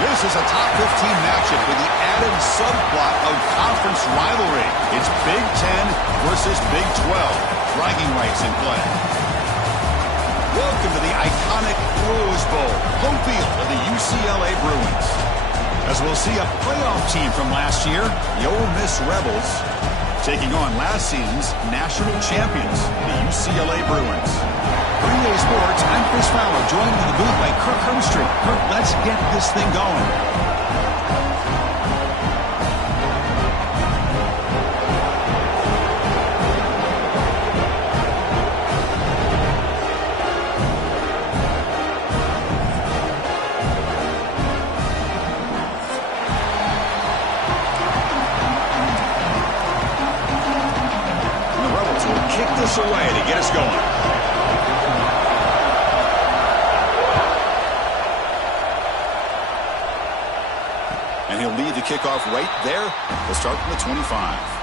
This is a top 15 matchup with the added subplot of conference rivalry. It's Big Ten versus Big 12. Bragging rights in play. Welcome to the iconic Rose Bowl, home field of the UCLA Bruins. As we'll see a playoff team from last year, the Ole Miss Rebels, taking on last season's national champions, the UCLA Bruins. For EA Sports, I'm Chris Fowler, joined in the booth by Kirk Herbstreit. Kirk, let's get this thing going. Away to get us going. And he'll lead the kickoff right there. We'll start from the 25.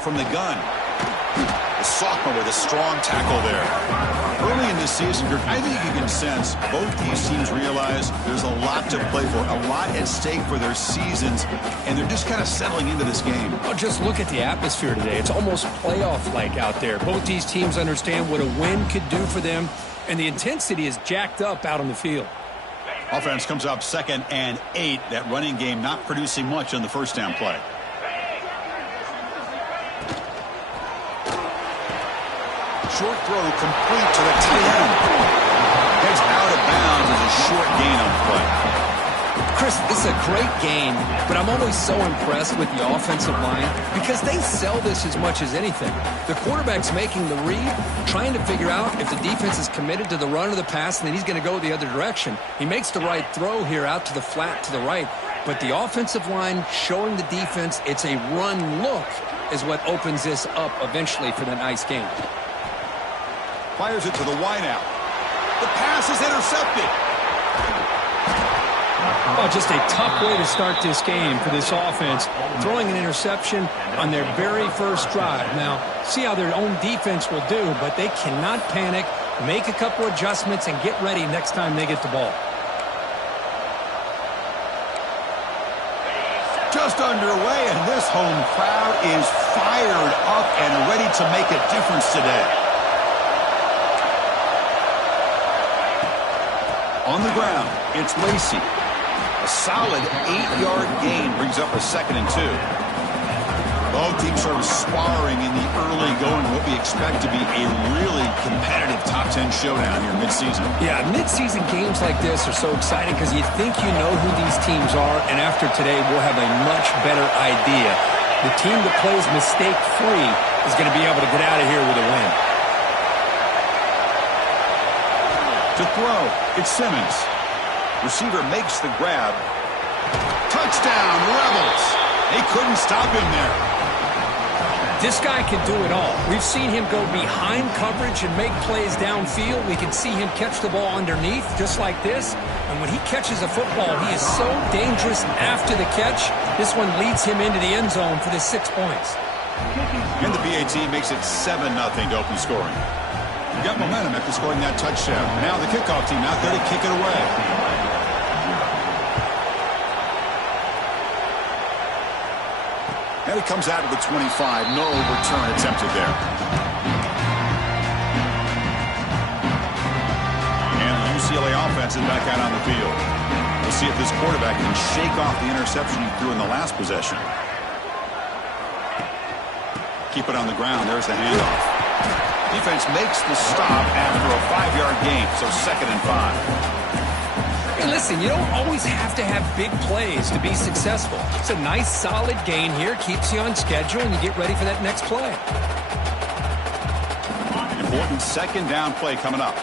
From the gun. The sophomore with a strong tackle there. Early in this season, I think you can sense both these teams realize there's a lot to play for, a lot at stake for their seasons, and they're just kind of settling into this game. Oh, just look at the atmosphere today. It's almost playoff-like out there. Both these teams understand what a win could do for them, and the intensity is jacked up out on the field. Offense comes up 2nd and 8. That running game not producing much on the first down play. Short throw complete to the tight end. Gets out of bounds as a short gain on play. Chris, this is a great game, but I'm always so impressed with the offensive line because they sell this as much as anything. The quarterback's making the read, trying to figure out if the defense is committed to the run or the pass, and then he's going to go the other direction. He makes the right throw here out to the flat to the right, but the offensive line showing the defense it's a run look is what opens this up eventually for the nice game. Fires it to the wideout. The pass is intercepted. Oh, just a tough way to start this game for this offense. Throwing an interception on their very first drive. Now, see how their own defense will do, but they cannot panic, make a couple adjustments, and get ready next time they get the ball. Just underway, and this home crowd is fired up and ready to make a difference today. On the ground, it's Lacey. A solid 8-yard gain brings up a 2nd and 2. Both teams sort of sparring in the early going to what we expect to be a really competitive top 10 showdown here midseason. Yeah, midseason games like this are so exciting because you think you know who these teams are, and after today we'll have a much better idea. The team that plays mistake-free is going to be able to get out of here with a win. To throw, it's Simmons. Receiver makes the grab. Touchdown, Rebels. They couldn't stop him there. This guy can do it all. We've seen him go behind coverage and make plays downfield. We can see him catch the ball underneath, just like this. And when he catches a football, he is so dangerous after the catch. This one leads him into the end zone for the 6 points. And the BAT makes it 7-0 to open scoring. Got momentum after scoring that touchdown. Now the kickoff team out there to kick it away. And it comes out of the 25. No return attempted there. And the UCLA offense is back out on the field. We'll see if this quarterback can shake off the interception he threw in the last possession. Keep it on the ground. There's the handoff. Defense makes the stop after a 5-yard gain, so 2nd and 5. Hey, listen, you don't always have to have big plays to be successful. It's a nice, solid gain here, keeps you on schedule, and you get ready for that next play. Important 2nd down play coming up.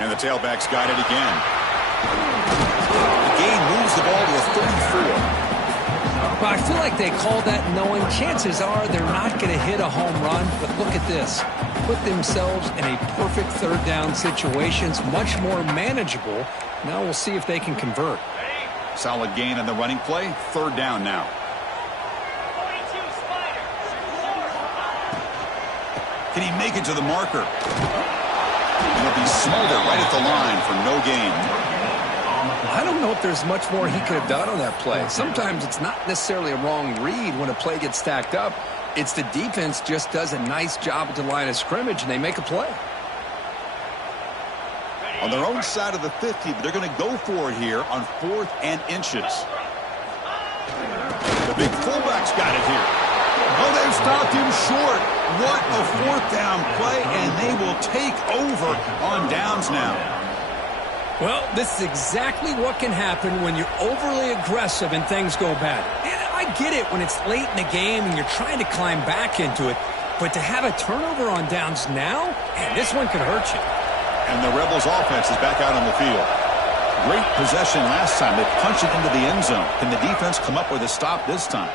And the tailback's got it again. The gain moves the ball to a 34. Well, I feel like they called that knowing chances are they're not going to hit a home run. But look at this. Put themselves in a perfect third down situation. It's much more manageable. Now we'll see if they can convert. Solid gain on the running play. Third down now. Can he make it to the marker? And he'll be smothered right at the line for no gain. I don't know if there's much more he could have done on that play. Sometimes it's not necessarily a wrong read when a play gets stacked up. It's the defense just does a nice job at the line of scrimmage, and they make a play. On their own side of the 50, they're going to go for it here on 4th and inches. The big fullback's got it here. Oh, they've stopped him short. What a 4th down play, and they will take over on downs now. Well, this is exactly what can happen when you're overly aggressive and things go bad. And I get it when it's late in the game and you're trying to climb back into it. But to have a turnover on downs now, man, this one could hurt you. And the Rebels offense is back out on the field. Great possession last time. They punched it into the end zone. Can the defense come up with a stop this time?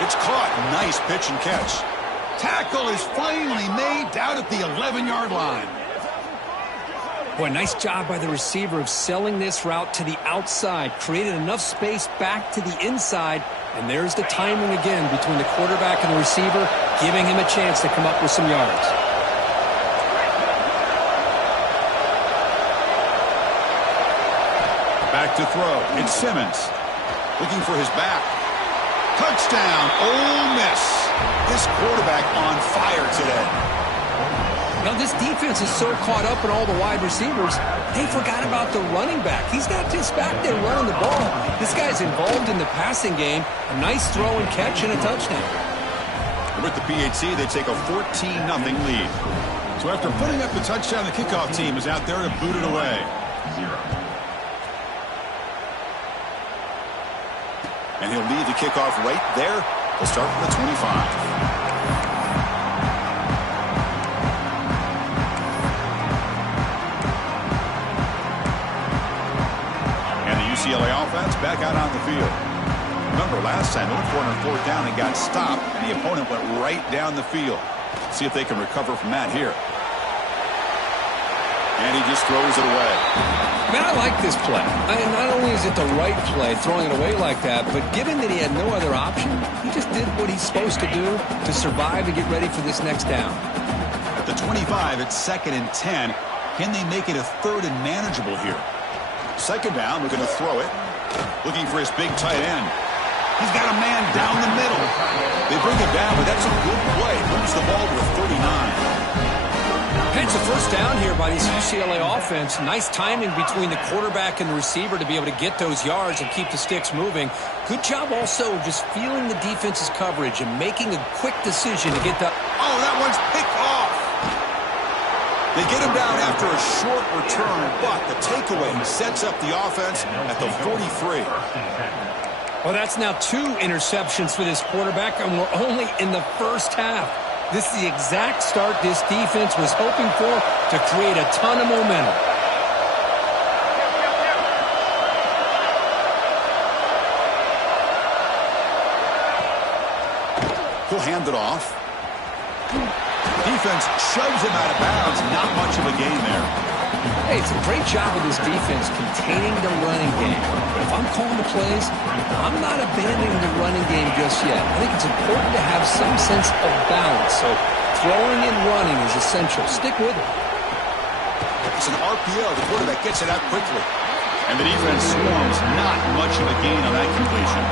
It's caught. Nice pitch and catch. Tackle is finally made down at the 11-yard line. Boy, nice job by the receiver of selling this route to the outside. Created enough space back to the inside. And there's the timing again between the quarterback and the receiver, giving him a chance to come up with some yards. Back to throw. It's Simmons. Looking for his back. Touchdown, Ole Miss. This quarterback on fire today. Now, this defense is so caught up in all the wide receivers, they forgot about the running back. He's not just back there running the ball. This guy's involved in the passing game. A nice throw and catch and a touchdown. With the PHC, they take a 14-0 lead. So after putting up the touchdown, the kickoff team is out there to boot it away. And he'll lead the kickoff right there. He'll start from the 25. UCLA offense back out on the field. Remember, last time they went for it on 4th down and got stopped, and the opponent went right down the field. See if they can recover from that here. And he just throws it away. Man, I like this play. Not only is it the right play, throwing it away like that, but given that he had no other option, he just did what he's supposed to do to survive and get ready for this next down. At the 25, it's 2nd and 10. Can they make it a 3rd and manageable here? 2nd down, we're going to throw it. Looking for his big tight end. He's got a man down the middle. They bring it down, but that's a good play. Moves the ball to a 39. It's a first down here by this UCLA offense. Nice timing between the quarterback and the receiver to be able to get those yards and keep the sticks moving. Good job also just feeling the defense's coverage and making a quick decision to get the... Oh, that one's picked off. They get him down after a short return, but the takeaway sets up the offense at the 43. Well, that's now 2 interceptions for this quarterback, and we're only in the first half. This is the exact start this defense was hoping for to create a ton of momentum. He'll hand it off. Defense shoves him out of bounds. Not much of a gain there. Hey, it's a great job of this defense containing the running game. But if I'm calling the plays, I'm not abandoning the running game just yet. I think it's important to have some sense of balance. So throwing and running is essential. Stick with it. It's an RPO. The quarterback gets it out quickly. And the defense swarms. Not much of a gain on that completion.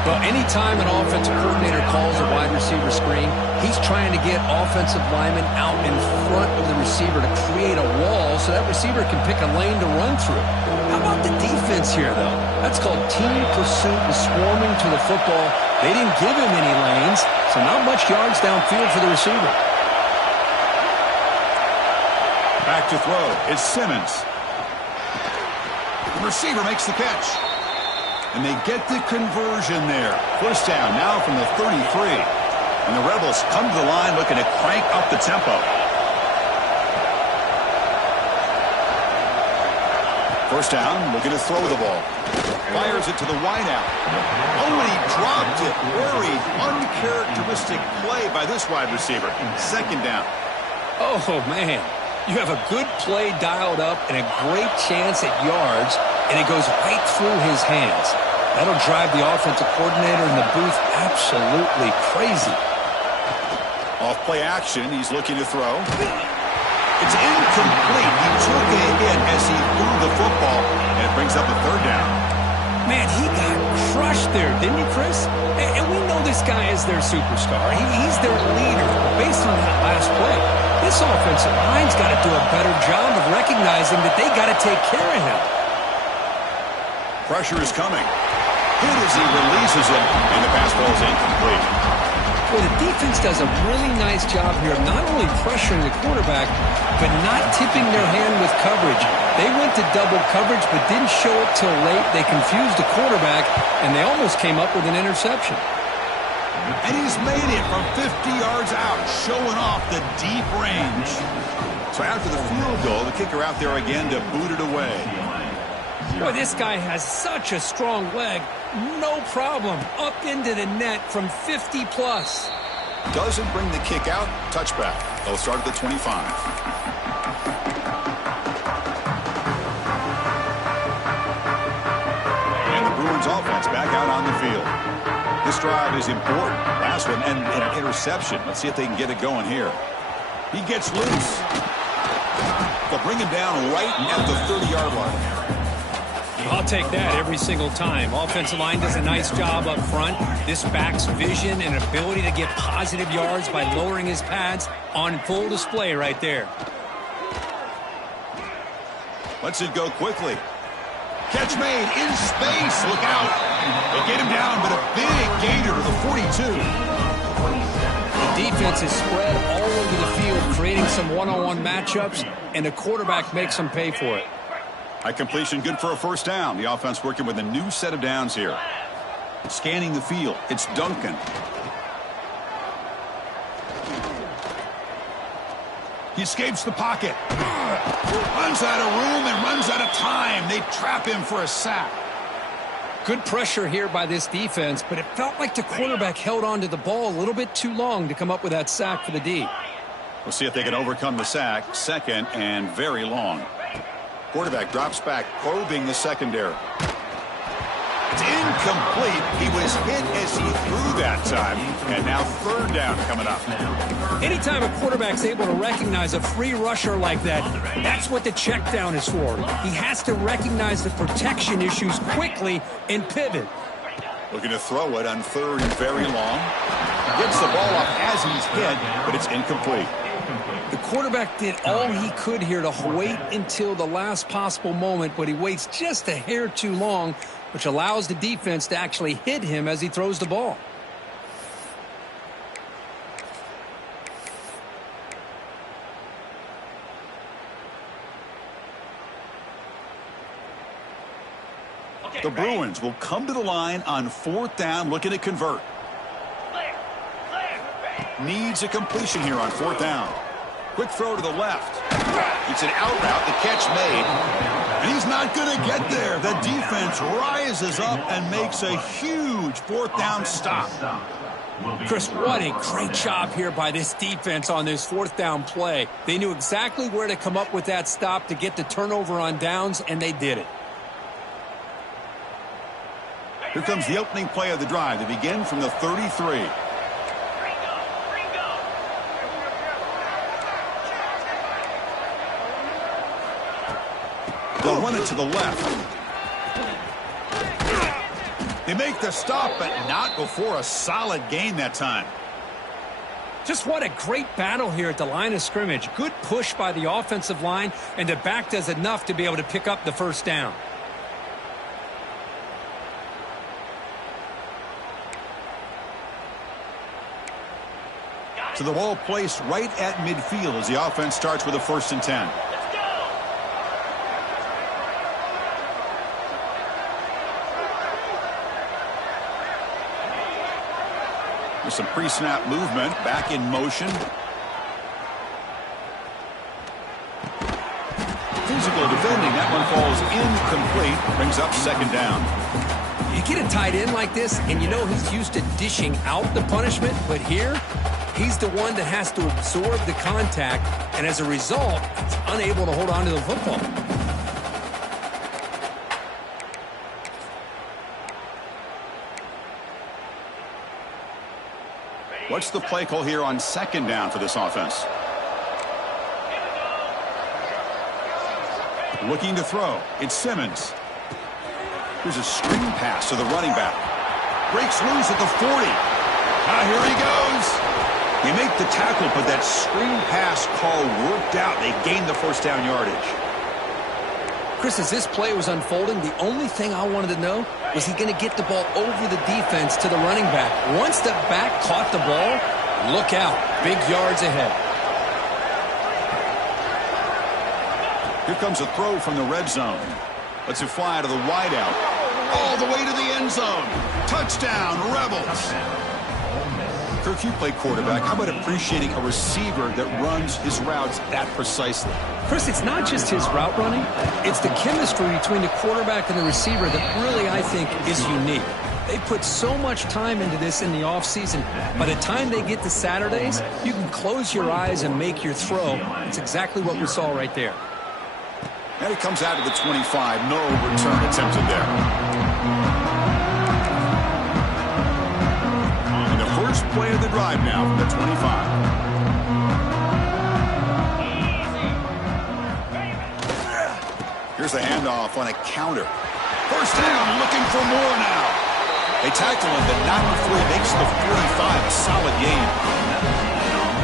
Well, anytime an offensive coordinator calls a wide receiver screen, he's trying to get offensive linemen out in front of the receiver to create a wall so that receiver can pick a lane to run through. How about the defense here, though? That's called team pursuit and swarming to the football. They didn't give him any lanes, so not much yards downfield for the receiver. Back to throw. It's Simmons. The receiver makes the catch. And they get the conversion there. First down now from the 33. And the Rebels come to the line looking to crank up the tempo. First down, looking to throw the ball. Fires it to the wideout. Oh, and he dropped it. Very uncharacteristic play by this wide receiver. Second down. Oh, man. You have a good play dialed up and a great chance at yards, and it goes right through his hands. That'll drive the offensive coordinator in the booth absolutely crazy. Off play action, he's looking to throw. It's incomplete. He took a hit as he threw the football, and it brings up a third down. Man, he got crushed there, didn't he, Chris? And we know this guy is their superstar. He's their leader. But based on that last play, this offensive line's got to do a better job of recognizing that they got to take care of him. Pressure is coming. Hit as he releases it, and the pass ball is incomplete. Well, the defense does a really nice job here of not only pressuring the quarterback, but not tipping their hand with coverage. They went to double coverage, but didn't show it till late. They confused the quarterback, and they almost came up with an interception. And he's made it from 50 yards out, showing off the deep range. So after the field goal, the kicker out there again to boot it away. Boy, this guy has such a strong leg. No problem. Up into the net from 50-plus. Doesn't bring the kick out. Touchback. They'll start at the 25. And the Bruins offense back out on the field. This drive is important. Last one, and an interception. Let's see if they can get it going here. He gets loose. They'll bring him down right at the 30-yard line. I'll take that every single time. Offensive line does a nice job up front. This back's vision and ability to get positive yards by lowering his pads on full display right there. Lets it go quickly. Catch made in space. Look out. They get him down, but a big gainer to the 42. The defense is spread all over the field, creating some one-on-one matchups, and the quarterback makes them pay for it. High completion, good for a first down. The offense working with a new set of downs here. Scanning the field, it's Duncan. He escapes the pocket. Runs out of room and runs out of time. They trap him for a sack. Good pressure here by this defense, but it felt like the quarterback held on to the ball a little bit too long to come up with that sack for the D. We'll see if they can overcome the sack. Second and very long. Quarterback drops back, probing the secondary. It's incomplete. He was hit as he threw that time. And now third down coming up. Anytime a quarterback's able to recognize a free rusher like that, that's what the check down is for. He has to recognize the protection issues quickly and pivot. Looking to throw it on third and very long. Gets the ball up as he's hit, but it's incomplete. The quarterback did all he could here to wait until the last possible moment, but he waits just a hair too long, which allows the defense to actually hit him as he throws the ball. The Bruins will come to the line on fourth down, looking to convert. Needs a completion here on fourth down. Quick throw to the left. It's an out route, the catch made. And he's not going to get there. The defense rises up and makes a huge fourth down stop. Chris, what a great job here by this defense on this fourth down play. They knew exactly where to come up with that stop to get the turnover on downs, and they did it. Here comes the opening play of the drive to begin from the 33. They'll run it to the left. They make the stop, but not before a solid gain that time. Just what a great battle here at the line of scrimmage. Good push by the offensive line, and the back does enough to be able to pick up the first down. So the ball placed right at midfield as the offense starts with a 1st and 10. With some pre-snap movement, back in motion. Physical defending, that one falls incomplete. Brings up second down. You get a tight end like this, and you know he's used to dishing out the punishment, but here, he's the one that has to absorb the contact, and as a result, he's unable to hold on to the football. What's the play call here on second down for this offense? Looking to throw. It's Simmons. Here's a screen pass to the running back. Breaks loose at the 40. Here he goes. You make the tackle, but that screen pass call worked out. They gained the first down yardage. Chris, as this play was unfolding, the only thing I wanted to know was he going to get the ball over the defense to the running back. Once the back caught the ball, look out. Big yards ahead. Here comes a throw from the red zone. Lets it fly to the wideout. All the way to the end zone. Touchdown, Rebels. Kirk, you play quarterback. How about appreciating a receiver that runs his routes that precisely? Chris, it's not just his route running. It's the chemistry between the quarterback and the receiver that really, I think, is unique. They put so much time into this in the offseason. By the time they get to Saturdays, you can close your eyes and make your throw. It's exactly what we saw right there. And it comes out to the 25. No return attempted there. And the first play of the drive now from the 25. Here's the handoff on a counter. First down, looking for more now. They tackle him, but not before he makes the 45. A solid game.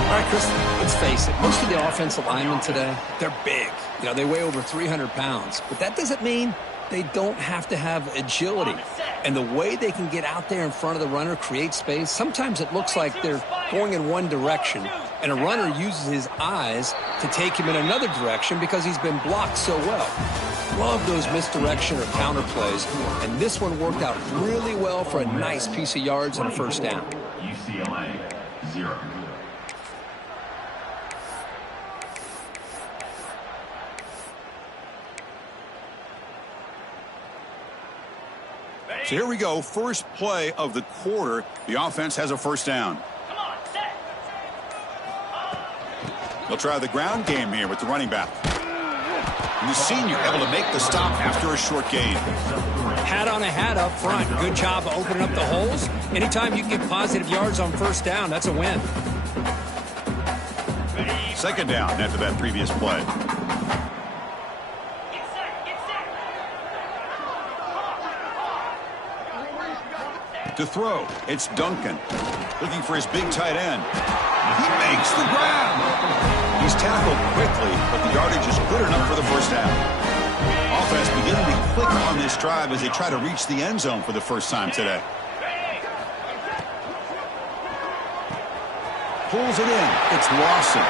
All right, Chris, let's face it. Most of the offensive linemen today, they're big. You know, they weigh over 300 pounds. But that doesn't mean they don't have to have agility. And the way they can get out there in front of the runner, create space, sometimes it looks like they're going in one direction. And a runner uses his eyes to take him in another direction because he's been blocked so well. Love those misdirection or counter plays. And this one worked out really well for a nice piece of yards and a first down. UCLA, 0. So here we go. First play of the quarter. The offense has a first down. They'll try the ground game here with the running back. And the senior able to make the stop after a short gain. Hat on a hat up front. Good job of opening up the holes. Anytime you can get positive yards on first down, that's a win. Second down after that previous play. To throw, it's Duncan. Looking for his big tight end. He makes the grab. He's tackled quickly, but the yardage is good enough for the first down. Offense beginning to click on this drive as they try to reach the end zone for the first time today. Pulls it in. It's Lawson.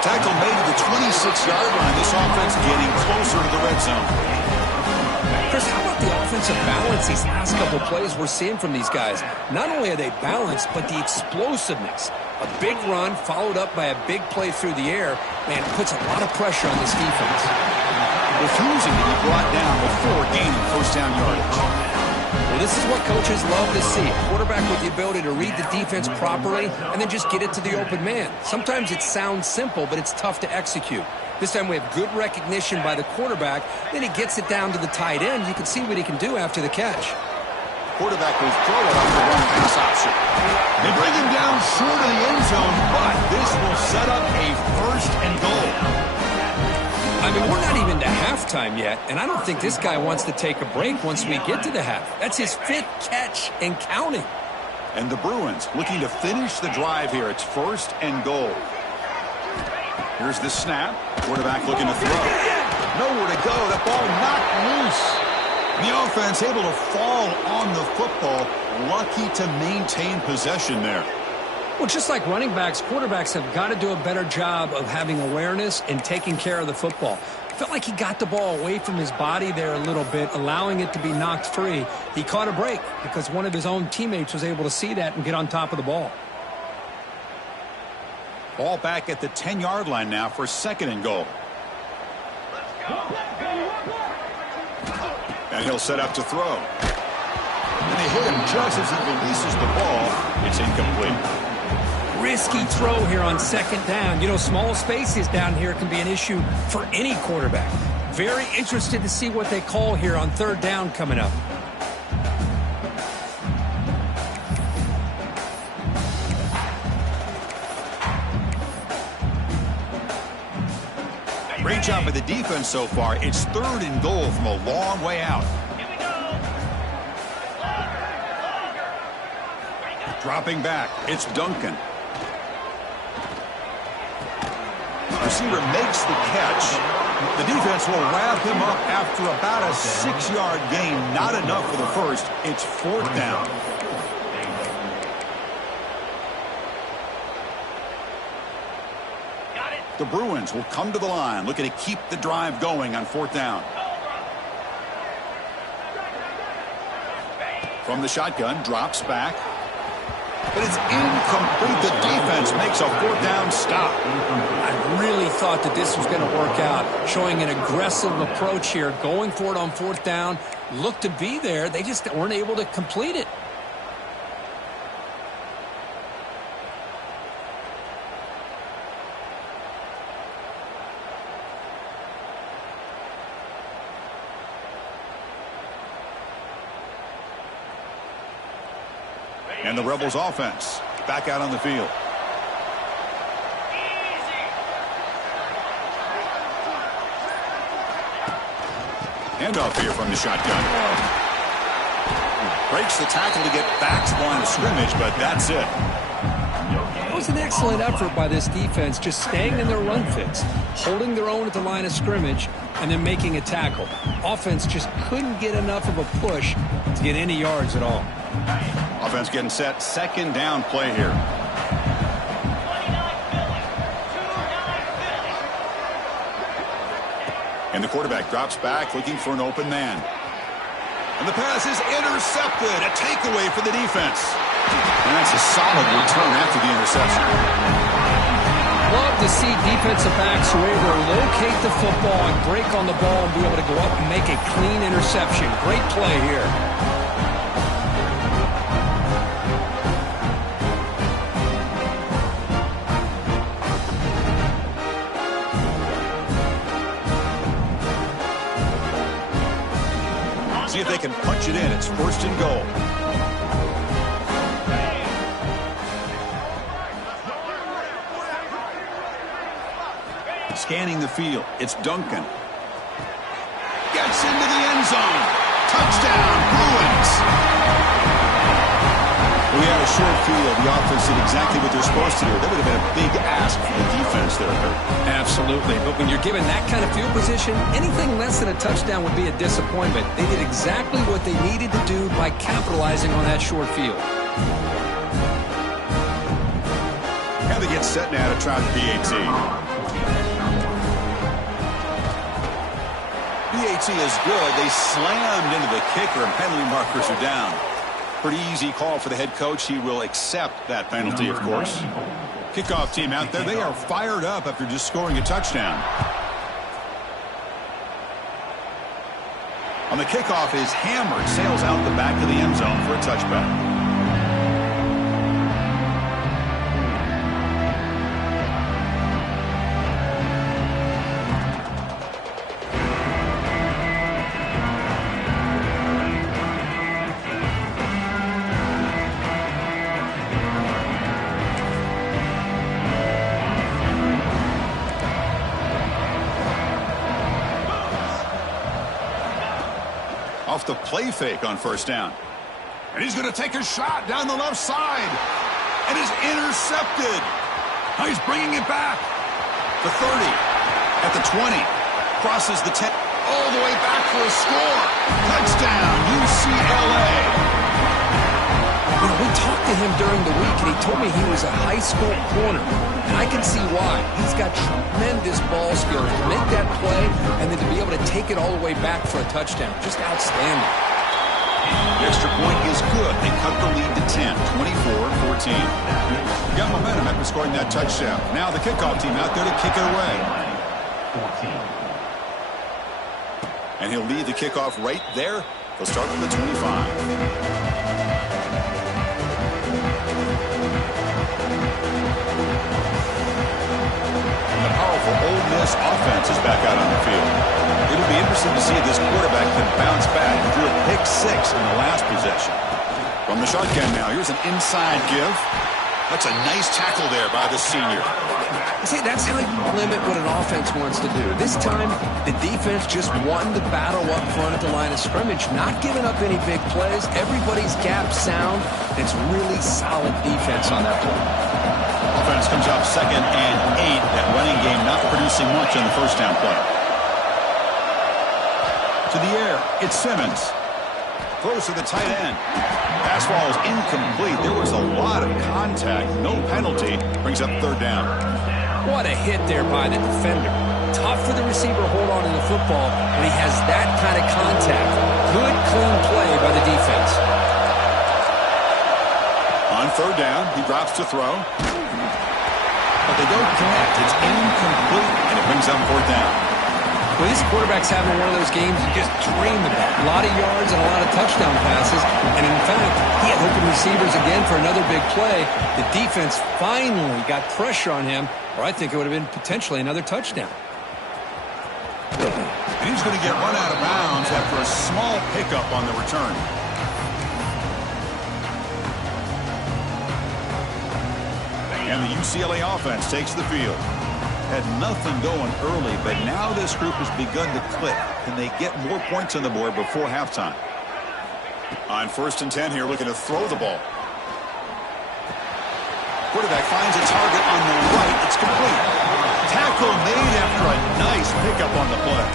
Tackle made to the 26-yard line. This offense getting closer to the red zone. Chris, how about the offensive balance these last couple plays we're seeing from these guys? Not only are they balanced, but the explosiveness. A big run followed up by a big play through the air, man, it puts a lot of pressure on this defense. Refusing to be brought down before gaining first down yardage. Well, this is what coaches love to see. A quarterback with the ability to read the defense properly and then just get it to the open man. Sometimes it sounds simple, but it's tough to execute. This time we have good recognition by the quarterback. Then he gets it down to the tight end. You can see what he can do after the catch. Quarterback will throw it off the run pass option. They bring him down short of the end zone, but this will set up a first and goal. I mean, we're not even to halftime yet, and I don't think this guy wants to take a break once we get to the half. That's his 5th catch and counting. And the Bruins looking to finish the drive here. It's first and goal. Here's the snap. Quarterback looking to throw. Nowhere to go. That ball knocked loose. The offense able to fall on the football. Lucky to maintain possession there. Well, just like running backs, quarterbacks have got to do a better job of having awareness and taking care of the football. Felt like he got the ball away from his body there a little bit, allowing it to be knocked free. He caught a break because one of his own teammates was able to see that and get on top of the ball. Ball back at the 10-yard line now for second and goal. And he'll set up to throw. And they hit him just as he releases the ball. It's incomplete. Risky throw here on second down. You know, small spaces down here can be an issue for any quarterback. Very interested to see what they call here on third down coming up. Great job by the defense so far. It's 3rd and goal from a long way out. Dropping back, it's Duncan. Receiver makes the catch. The defense will wrap him up after about a 6-yard gain. Not enough for the first. It's 4th down. The Bruins will come to the line, looking to keep the drive going on 4th down. From the shotgun, drops back. But it's incomplete. The defense makes a 4th down stop. I really thought that this was going to work out. Showing an aggressive approach here. Going for it on 4th down. Looked to be there. They just weren't able to complete it. And the Rebels offense back out on the field. Handoff here from the shotgun. Breaks the tackle to get back to the line of scrimmage, but that's it. That was an excellent effort by this defense, just staying in their run fits, holding their own at the line of scrimmage, and then making a tackle. Offense just couldn't get enough of a push to get any yards at all. Offense getting set. 2nd down play here. And the quarterback drops back, looking for an open man. And the pass is intercepted. A takeaway for the defense. And that's a solid return after the interception. Love to see defensive backs who are able to locate the football and break on the ball and be able to go up and make a clean interception. Great play here. See if they can punch it in. It's 1st and goal. Scanning the field. It's Duncan. Gets into the end zone. Touchdown, Bruins. We had a short field. The offense did exactly what they're supposed to do. That would have been a big ask for the defense there, Kurt. Absolutely. But when you're given that kind of field position, anything less than a touchdown would be a disappointment. They did exactly what they needed to do by capitalizing on that short field. And they get set now to try the PAT. PAT is good. They slammed into the kicker, and penalty markers are down. Pretty easy call for the head coach. He will accept that penalty, of course. Kickoff team out there. They are fired up after just scoring a touchdown. On the kickoff is hammered. Sails out the back of the end zone for a touchback. Off the play fake on 1st down. And he's going to take a shot down the left side. And is intercepted. Now he's bringing it back. The 30. At the 20. Crosses the 10. All the way back for a score. Touchdown, UCLA. You know, we talked to him during the week, and he told me he was a high school corner. And I can see why. He's got tremendous ball skills to make that play and then to be able to take it all the way back for a touchdown. Just outstanding. The extra point is good. They cut the lead to 10, 24-14. Got momentum after scoring that touchdown. Now the kickoff team out there to kick it away. And he'll lead the kickoff right there. They'll start from the 25. Ole Miss offense is back out on the field. It'll be interesting to see if this quarterback can bounce back. He drew a pick 6 in the last possession. From the shotgun now, here's an inside give. That's a nice tackle there by the senior. See, that's how you limit what an offense wants to do. This time, the defense just wanting to battle up front at the line of scrimmage, not giving up any big plays. Everybody's gap sound. It's really solid defense on that play. Offense comes out 2nd and 8. That running game not producing much on the first down play. To the air, it's Simmons. Throws to the tight end. Pass ball is incomplete. There was a lot of contact. No penalty. Brings up 3rd down. What a hit there by the defender. Tough for the receiver to hold on to the football when he has that kind of contact. Good, clean play by the defense. On 3rd down, he drops to throw. But they don't connect. It's incomplete, and it brings up 4th down. Well, this quarterback's having one of those games you just dream about. A lot of yards and a lot of touchdown passes. And in fact, he had open receivers again for another big play. The defense finally got pressure on him, or I think it would have been potentially another touchdown. And he's going to get run out of bounds after a small pickup on the return. And the UCLA offense takes the field. Had nothing going early, but now this group has begun to click. Can they get more points on the board before halftime? On 1st and 10 here, looking to throw the ball. Quarterback finds a target on the right. It's complete. Tackle made after a nice pickup on the play.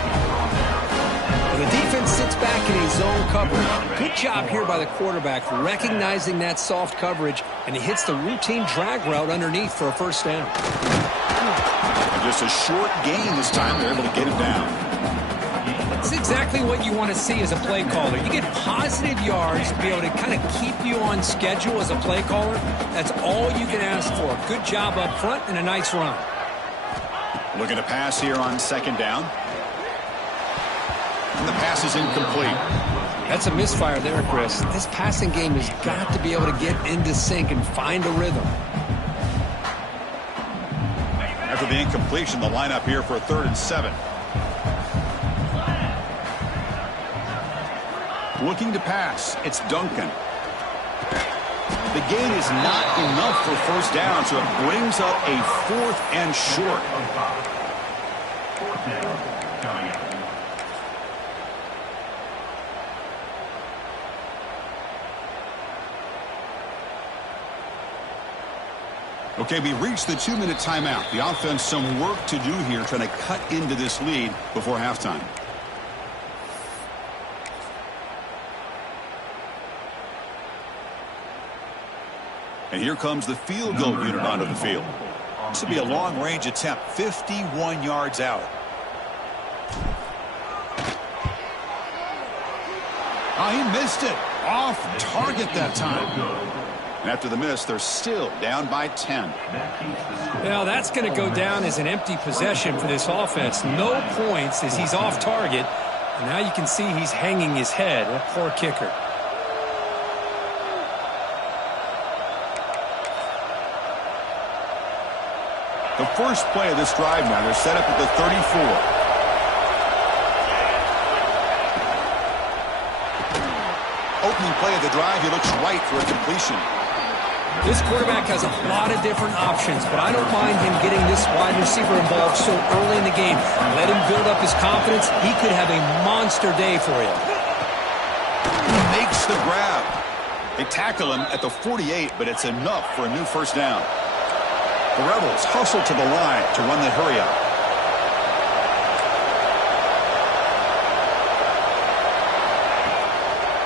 The defense sits back in a zone coverage. Good job here by the quarterback recognizing that soft coverage, and he hits the routine drag route underneath for a 1st down. And just a short gain this time. They're able to get it down. That's exactly what you want to see as a play caller. You get positive yards to be able to kind of keep you on schedule as a play caller. That's all you can ask for. Good job up front and a nice run. Looking to pass here on 2nd down. And the pass is incomplete. That's a misfire there, Chris. This passing game has got to be able to get into sync and find a rhythm. After the incompletion, the lineup here for a 3rd and 7. Looking to pass. It's Duncan. The gain is not enough for 1st down, so it brings up a 4th and short. Okay, we reached the 2-minute timeout. The offense some work to do here trying to cut into this lead before halftime. And here comes the field goal unit onto the field. This will be a long-range attempt, 51 yards out. Oh, he missed it. Off target that time. And after the miss, they're still down by 10. Well, that's going to go down as an empty possession for this offense. No points as he's off target. And now you can see he's hanging his head. That poor kicker. The first play of this drive now, they're set up at the 34. Opening play of the drive, he looks right for a completion. This quarterback has a lot of different options, but I don't mind him getting this wide receiver involved so early in the game. Let him build up his confidence. He could have a monster day for you. He makes the grab. They tackle him at the 48, but it's enough for a new 1st down. The Rebels hustle to the line to run the hurry-up.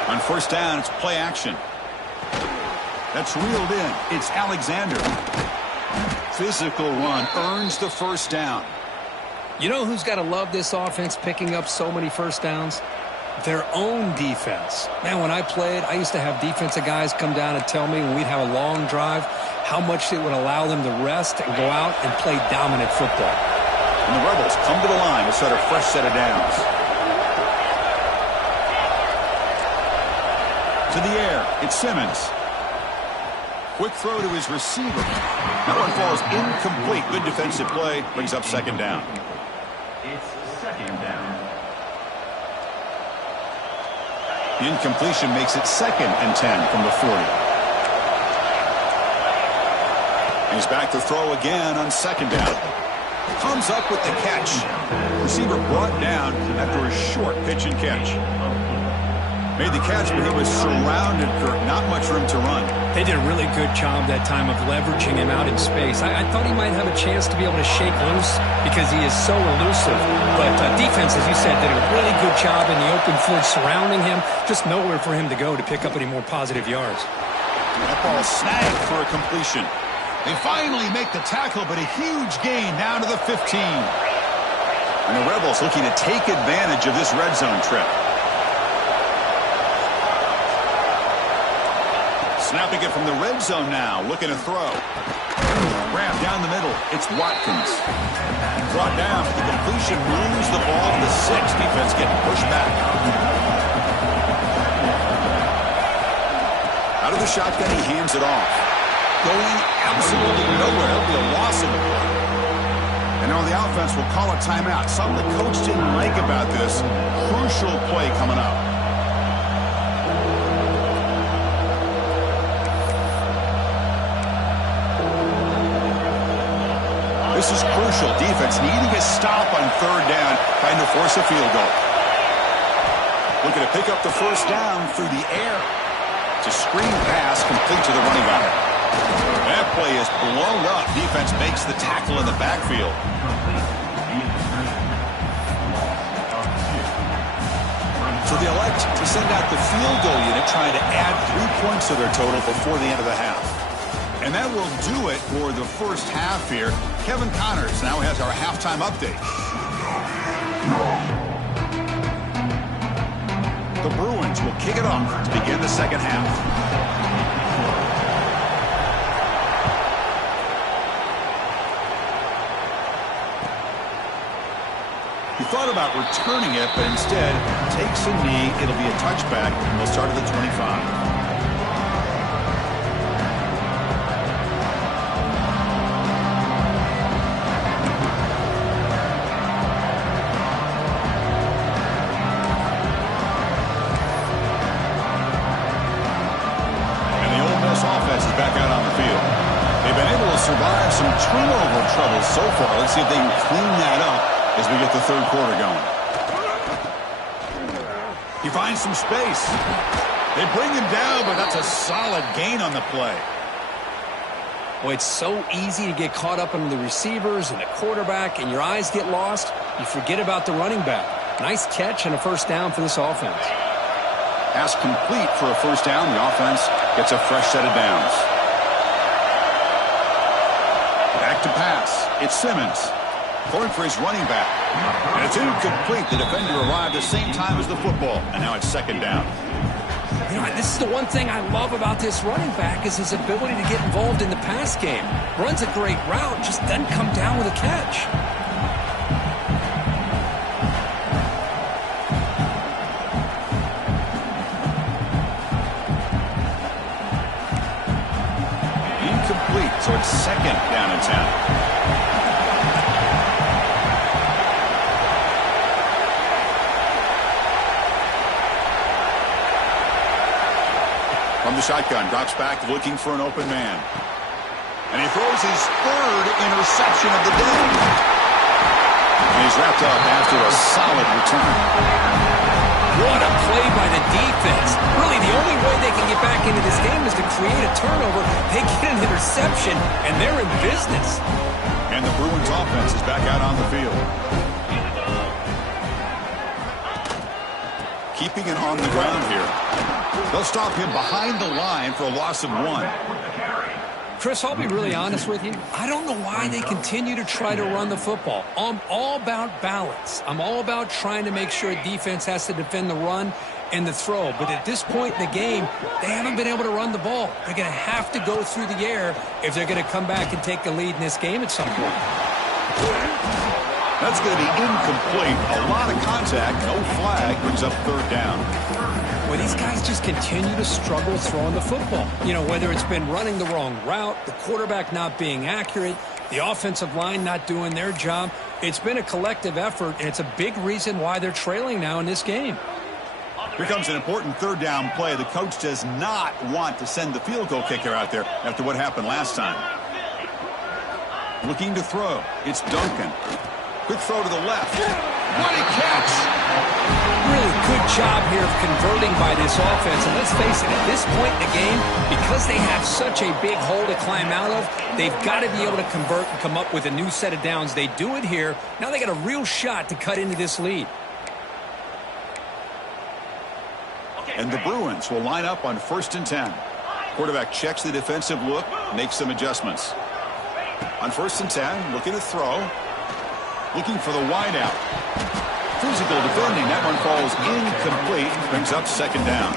On 1st down, it's play action. That's reeled in. It's Alexander. Physical run earns the 1st down. You know who's got to love this offense picking up so many 1st downs? Their own defense. Man, when I played, I used to have defensive guys come down and tell me when we'd have a long drive how much it would allow them to rest and go out and play dominant football. And the Rebels come to the line to set a fresh set of downs. To the air, it's Simmons. Quick throw to his receiver. That one falls incomplete. Good defensive play. Brings up second down. It's second down. The incompletion makes it 2nd and 10 from the 40. He's back to throw again on second down. Comes up with the catch. Receiver brought down after a short pitch and catch. Made the catch, but he was surrounded, Kirk. Not much room to run. They did a really good job that time of leveraging him out in space. I thought he might have a chance to be able to shake loose because he is so elusive. But defense, as you said, did a really good job in the open field surrounding him. Just nowhere for him to go to pick up any more positive yards. That ball snagged for a completion. They finally make the tackle, but a huge gain down to the 15. And the Rebels looking to take advantage of this red zone trip. Snapping it from the red zone now, looking to throw. Grab down the middle, it's Watkins. Brought down, the completion moves the ball to the 6. Defense getting pushed back. Out of the shotgun, he hands it off. Going absolutely nowhere. It'll be a loss in the play. And now the offense will call a timeout. Something the coach didn't like about this. Crucial play coming up. This is crucial. Defense needing a stop on third down, trying to force a field goal. Looking to pick up the first down through the air. It's a screen pass complete to the running back. That play is blown up. Defense makes the tackle in the backfield. So they elect to send out the field goal unit, trying to add 3 points to their total before the end of the half. And that will do it for the first half here. Kevin Connors now has our halftime update. The Bruins will kick it off to begin the second half. He thought about returning it, but instead takes a knee. It'll be a touchback, and they'll start at the 25. Survive some turnover trouble so far. Let's see if they can clean that up as we get the third quarter going. He finds some space. They bring him down, but that's a solid gain on the play. Well, it's so easy to get caught up in the receivers and the quarterback, and your eyes get lost. You forget about the running back. Nice catch and a first down for this offense. Pass complete for a first down. The offense gets a fresh set of downs. Back to pass. It's Simmons. Going for his running back. And it's incomplete. The defender arrived at the same time as the football. And now it's second down. You know, this is the one thing I love about this running back is his ability to get involved in the pass game. Runs a great route, just doesn't come down with a catch. So it's second down and 10. From the shotgun, drops back looking for an open man. And he throws his third interception of the day. And he's wrapped up after a solid return. What a play by the defense. Really, the only way they can get back into this game is to create a turnover. They get an interception, and they're in business. And the Bruins offense is back out on the field. Keeping it on the ground here. They'll stop him behind the line for a loss of 1. Chris, I'll be really honest with you. I don't know why they continue to try to run the football. I'm all about balance. I'm all about trying to make sure defense has to defend the run and the throw. But at this point in the game, they haven't been able to run the ball. They're going to have to go through the air if they're going to come back and take the lead in this game at some point. That's going to be incomplete. A lot of contact, no flag, brings up third down. Well, these guys just continue to struggle throwing the football. You know, whether it's been running the wrong route, the quarterback not being accurate, the offensive line not doing their job. It's been a collective effort, and it's a big reason why they're trailing now in this game. Here comes an important third down play. The coach does not want to send the field goal kicker out there after what happened last time. Looking to throw. It's Duncan. Quick throw to the left. What a catch! Really good job here of converting by this offense. And let's face it, at this point in the game, because they have such a big hole to climb out of, they've got to be able to convert and come up with a new set of downs. They do it here. Now they got a real shot to cut into this lead. And the Bruins will line up on 1st and 10. Quarterback checks the defensive look, makes some adjustments. On 1st and 10, looking to throw. Looking for the wide out. Physical defending. That one falls incomplete. Brings up 2nd down.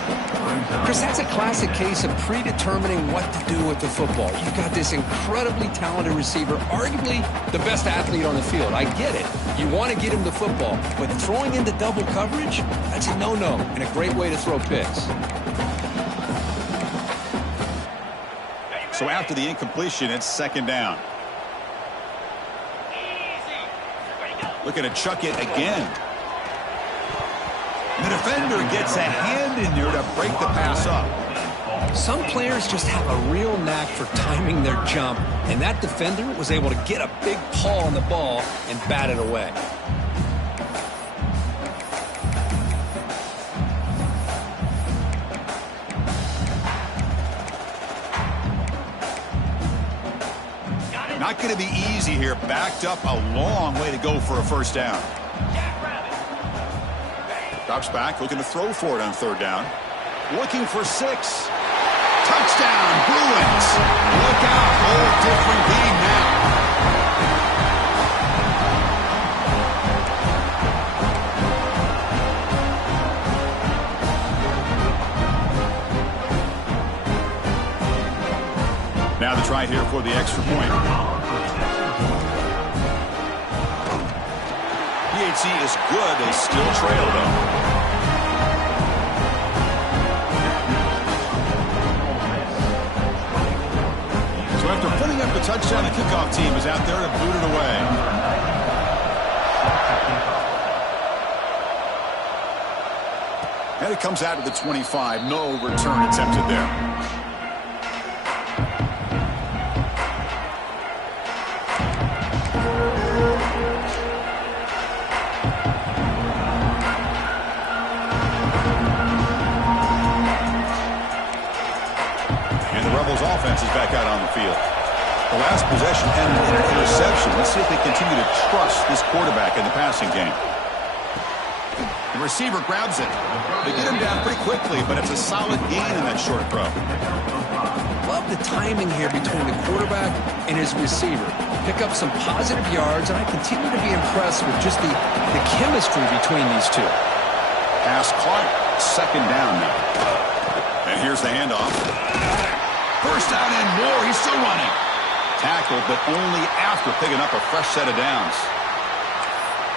Chris, that's a classic case of predetermining what to do with the football. You've got this incredibly talented receiver, arguably the best athlete on the field. I get it. You want to get him the football, but throwing into double coverage, that's a no-no and a great way to throw picks. So after the incompletion, it's 2nd down. Looking to chuck it again. The defender gets a hand in there to break the pass up. Some players just have a real knack for timing their jump, and that defender was able to get a big paw on the ball and bat it away. Not going to be easy here. Backed up a long way to go for a 1st down. Drops back, looking to throw for it on 3rd down. Looking for 6. Touchdown, Bruins. Look out, whole different game now. Now the try here for the extra point. PHC is good. They still trail, though. So after putting up the touchdown, the kickoff team is out there to boot it away. And it comes out to the 25. No return attempted there. Offense is back out on the field. The last possession ended in an interception. Let's see if they continue to trust this quarterback in the passing game. The receiver grabs it. They get him down pretty quickly, but it's a solid gain in that short throw. Love the timing here between the quarterback and his receiver. Pick up some positive yards, and I continue to be impressed with just the chemistry between these two. Pass caught. 2nd down now. And here's the handoff. First down and more. He's still running. Tackled, but only after picking up a fresh set of downs.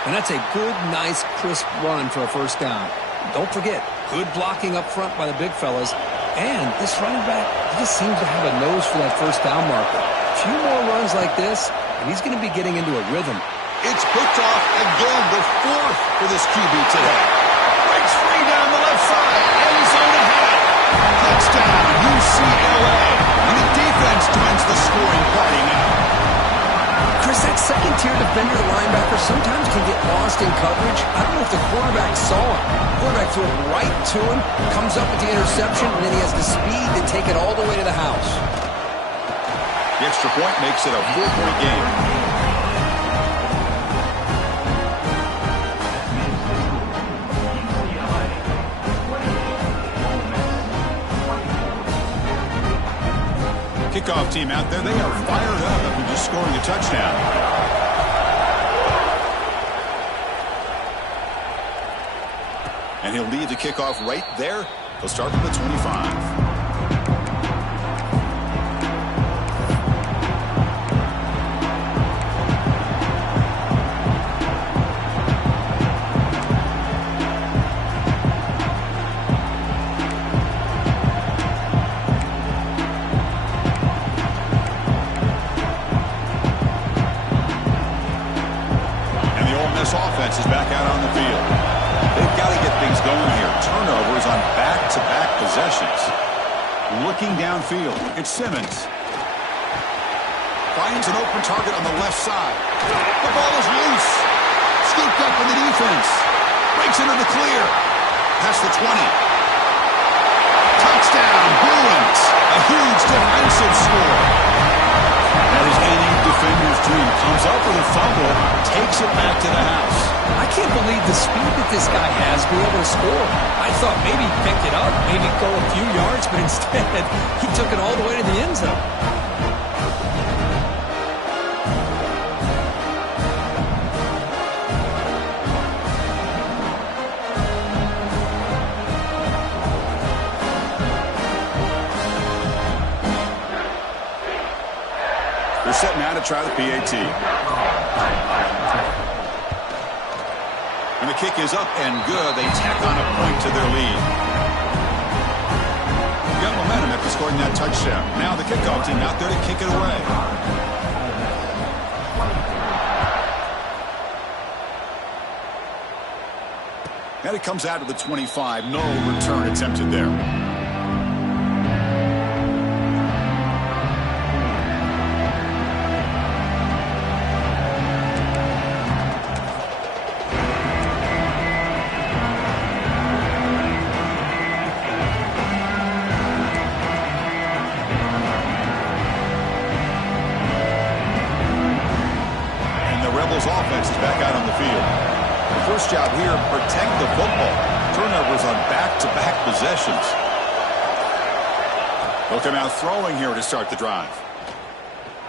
And that's a good, nice, crisp run for a 1st down. Don't forget, good blocking up front by the big fellas. And this running back, he just seems to have a nose for that 1st down marker. A few more runs like this, and he's going to be getting into a rhythm. It's picked off again, the 4th for this QB today. Breaks free down the left side. End zone ahead. Touchdown, UCLA. And the defense joins the scoring party now. Chris, that second-tier defender, the linebacker, sometimes can get lost in coverage. I don't know if the quarterback saw him. The quarterback threw it right to him, comes up with the interception, and then he has the speed to take it all the way to the house. The extra point makes it a 4-point game. Kickoff team out there, they are fired up after just scoring a touchdown. And he'll leave the kickoff right there. He'll start from the 25. possessions. Looking downfield, it's Simmons. Finds an open target on the left side. The ball is loose. Scooped up in the defense. Breaks into the clear. Past the 20. Touchdown, Bruins. A huge defensive score. That is any defender's dream. Comes up with a fumble, takes it back to the house. I can't believe the speed that this guy has to be able to score. I thought maybe he picked it up, maybe go a few yards, but instead he took it all the way to the end zone. They're set now to try the PAT. And the kick is up and good. They tack on a point to their lead. Got momentum after scoring that touchdown. Now the kickoff team out there to kick it away. And it comes out to the 25. No return attempted there. Offense is back out on the field. The first job here, protect the football. Turnovers on back-to-back possessions. They'll come out throwing here to start the drive.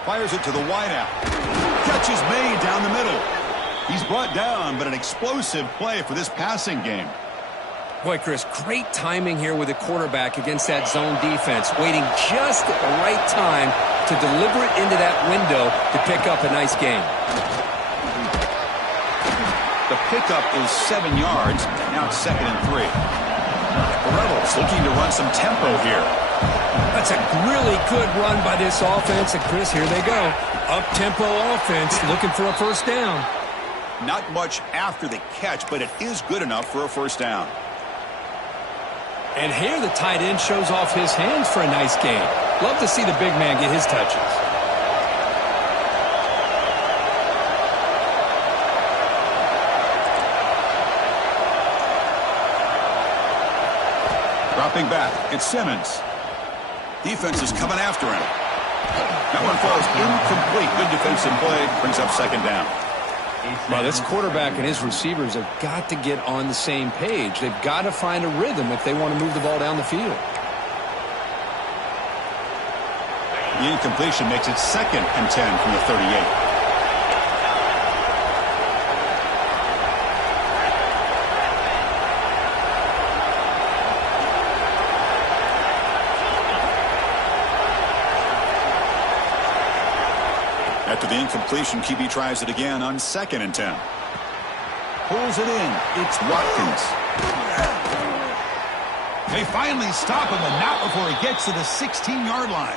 Fires it to the wideout. Catch is made down the middle. He's brought down, but an explosive play for this passing game. Boy, Chris, great timing here with the quarterback against that zone defense, waiting just at the right time to deliver it into that window to pick up a nice gain. The pickup is 7 yards. Now it's 2nd and 3. The Rebels looking to run some tempo here. That's a really good run by this offense. And, Chris, here they go. Up-tempo offense looking for a first down. Not much after the catch, but it is good enough for a first down. And here the tight end shows off his hands for a nice gain. Love to see the big man get his touches. Dropping back, it's Simmons. Defense is coming after him. That one falls incomplete. Good defensive play. Brings up 2nd down. Well, this quarterback and his receivers have got to get on the same page. They've got to find a rhythm if they want to move the ball down the field. The incompletion makes it 2nd and 10 from the 38. After the incompletion, QB tries it again on 2nd and 10. Pulls it in. It's Watkins. They finally stop him, and not before he gets to the 16-yard line.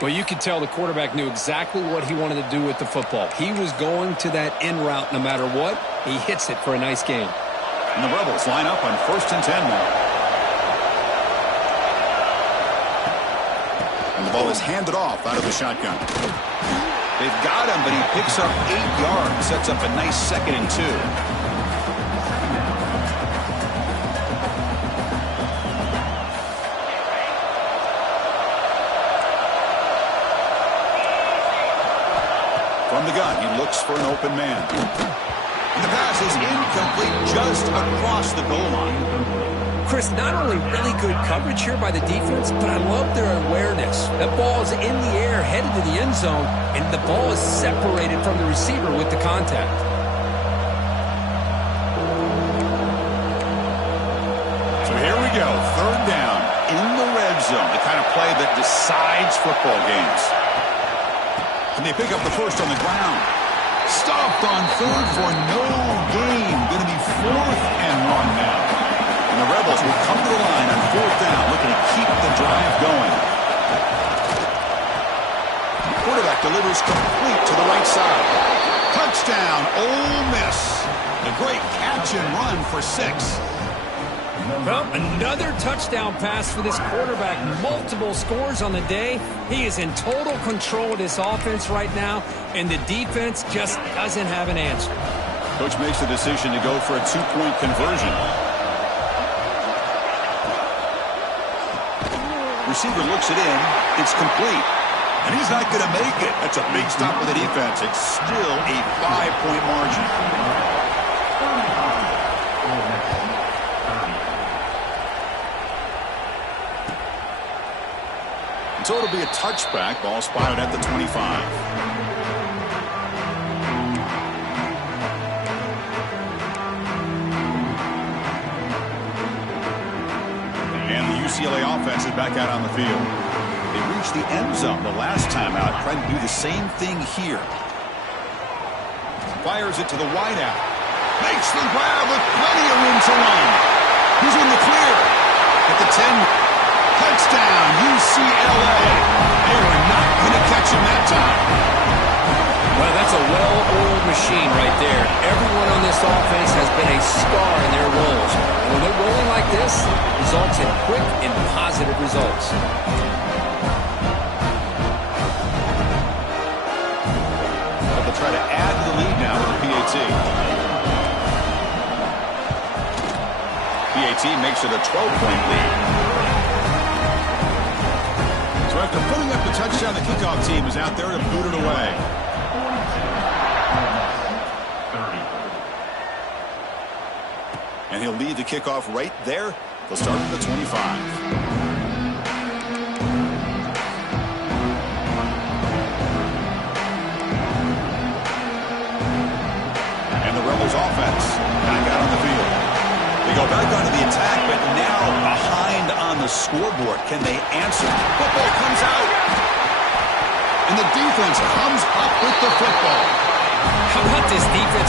Well, you could tell the quarterback knew exactly what he wanted to do with the football. He was going to that in route no matter what. He hits it for a nice gain. And the Rebels line up on 1st and 10 now. And the ball is handed off out of the shotgun. They've got him, but he picks up 8 yards. Sets up a nice 2nd and 2. From the gun, he looks for an open man. And the pass is incomplete just across the goal line. Chris, not only really good coverage here by the defense, but I love their awareness. That ball is in the air, headed to the end zone, and the ball is separated from the receiver with the contact. So here we go, 3rd down in the red zone, the kind of play that decides football games. And they pick up the first on the ground. Stopped on 3rd for no gain. Going to be 4th and 1 now. And the Rebels will come to the line on 4th down, looking to keep the drive going. Quarterback delivers complete to the right side. Touchdown, Ole Miss. A great catch and run for 6. Well, another touchdown pass for this quarterback. Multiple scores on the day. He is in total control of this offense right now, and the defense just doesn't have an answer. Coach makes the decision to go for a two-point conversion. Receiver looks it in. It's complete. And he's not going to make it. That's a big stop for the defense. It's still a 5-point margin. And so it'll be a touchback. Ball spotted at the 25. UCLA offense is back out on the field. They reached the end zone the last time out, trying to do the same thing here. Fires it to the wideout. Makes the grab with plenty of room to run. He's in the clear. At the 10, touchdown, UCLA. They were not going to catch him that time. Well, that's a well-oiled machine right there. Everyone on this offense has been a star in their roles. And when they're rolling like this, results in quick and positive results. But they'll try to add to the lead now with the PAT. PAT makes it a 12-point lead. So after putting up the touchdown, the kickoff team is out there to boot it away. And he'll lead the kickoff right there. They'll start at the 25. And the Rebels offense back out on the field. They go back onto the attack, but now behind on the scoreboard. Can they answer? Football comes out. And the defense comes up with the football. How about this defense?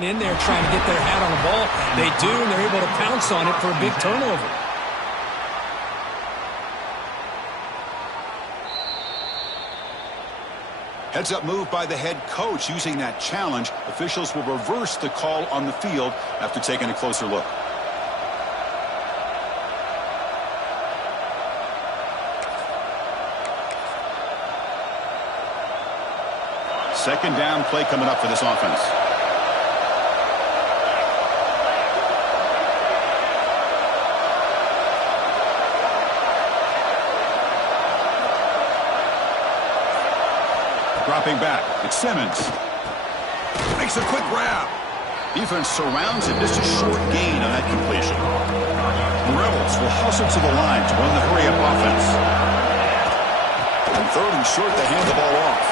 In there trying to get their hat on the ball. They do, and they're able to pounce on it for a big turnover. Heads-up move by the head coach using that challenge. Officials will reverse the call on the field after taking a closer look. Second down play coming up for this offense. Dropping back, it's Simmons. Makes a quick grab. Defense surrounds him, just a short gain on that completion. The Rebels will hustle to the line to run the hurry-up offense. And third and short, they hand the ball off.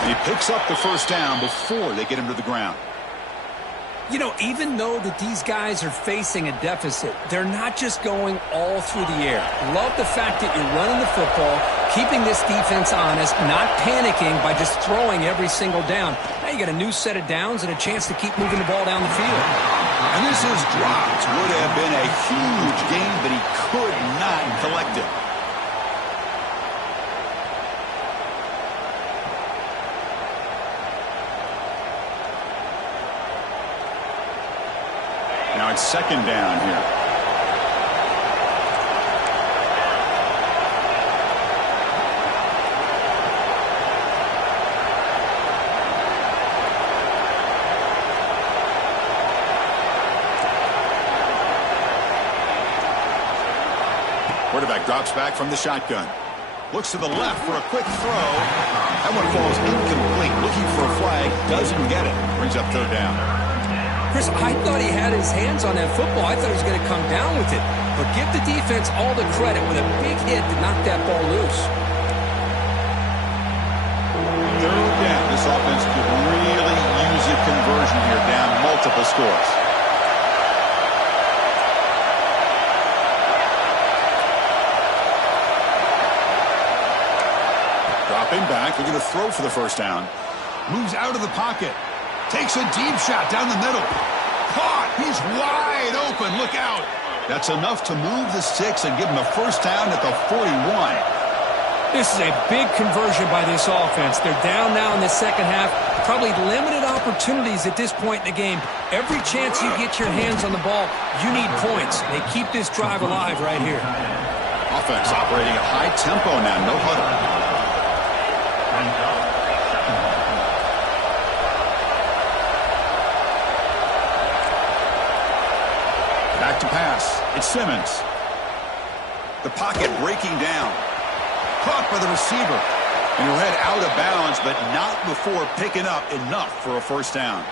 And he picks up the first down before they get him to the ground. You know, even though that these guys are facing a deficit, they're not just going all through the air. Love the fact that you're running the football, keeping this defense honest, not panicking by just throwing every single down. Now you got a new set of downs and a chance to keep moving the ball down the field. And this is dropped. Would have been a huge gain, but he could not collect it. Now it's second down here. Quarterback drops back from the shotgun. Looks to the left for a quick throw. That one falls incomplete. Looking for a flag. Doesn't get it. Brings up third down. Chris, I thought he had his hands on that football. I thought he was going to come down with it. But give the defense all the credit with a big hit to knock that ball loose. Third down. This offense could really use a conversion here, down multiple scores. Dropping back, looking to throw for the first down. Moves out of the pocket. Takes a deep shot down the middle. Caught. He's wide open. Look out. That's enough to move the sticks and give him a first down at the 41. This is a big conversion by this offense. They're down now in the second half. Probably limited opportunities at this point in the game. Every chance you get your hands on the ball, you need points. They keep this drive alive right here. Offense operating at high tempo now. No huddle. Back to pass. It's Simmons. The pocket breaking down. Caught by the receiver. And he'll head out of bounds, but not before picking up enough for a first down.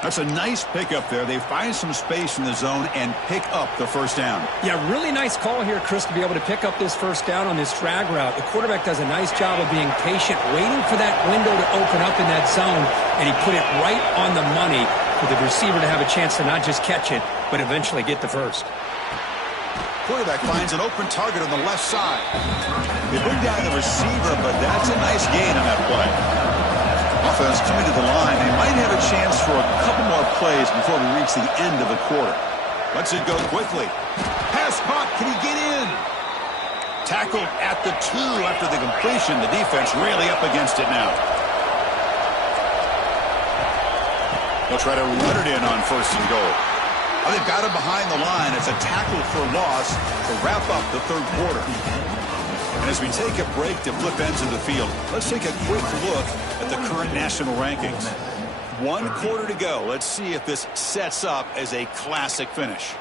That's a nice pickup there. They find some space in the zone and pick up the first down. Yeah, really nice call here, Chris, to be able to pick up this first down on this drag route. The quarterback does a nice job of being patient, waiting for that window to open up in that zone, and he put it right on the money for the receiver to have a chance to not just catch it, but eventually get the first. Quarterback finds an open target on the left side. They bring down the receiver, but that's a nice gain on that play. Offense coming to the line. They might have a chance for a couple more plays before we reach the end of the quarter. Lets it go quickly. Pass caught. Can he get in? Tackled at the 2 after the completion. The defense really up against it now. They'll try to run it in on first and goal. Oh, they've got him behind the line. It's a tackle for loss to wrap up the third quarter. And as we take a break to flip ends of the field, let's take a quick look at the current national rankings. 1 quarter to go. Let's see if this sets up as a classic finish.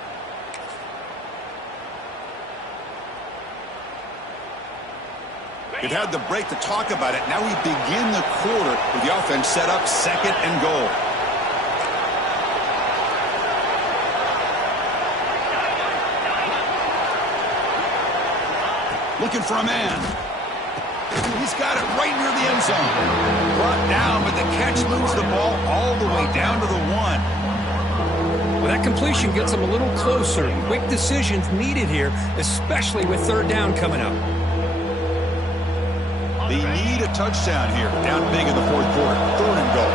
We've had the break to talk about it. Now we begin the quarter with the offense set up second and goal. Looking for a man. He's got it right near the end zone. Brought down, but the catch moves the ball all the way down to the 1. Well, that completion gets them a little closer. Quick decisions needed here, especially with third down coming up. They need a touchdown here. Down big in the fourth quarter. Third and goal.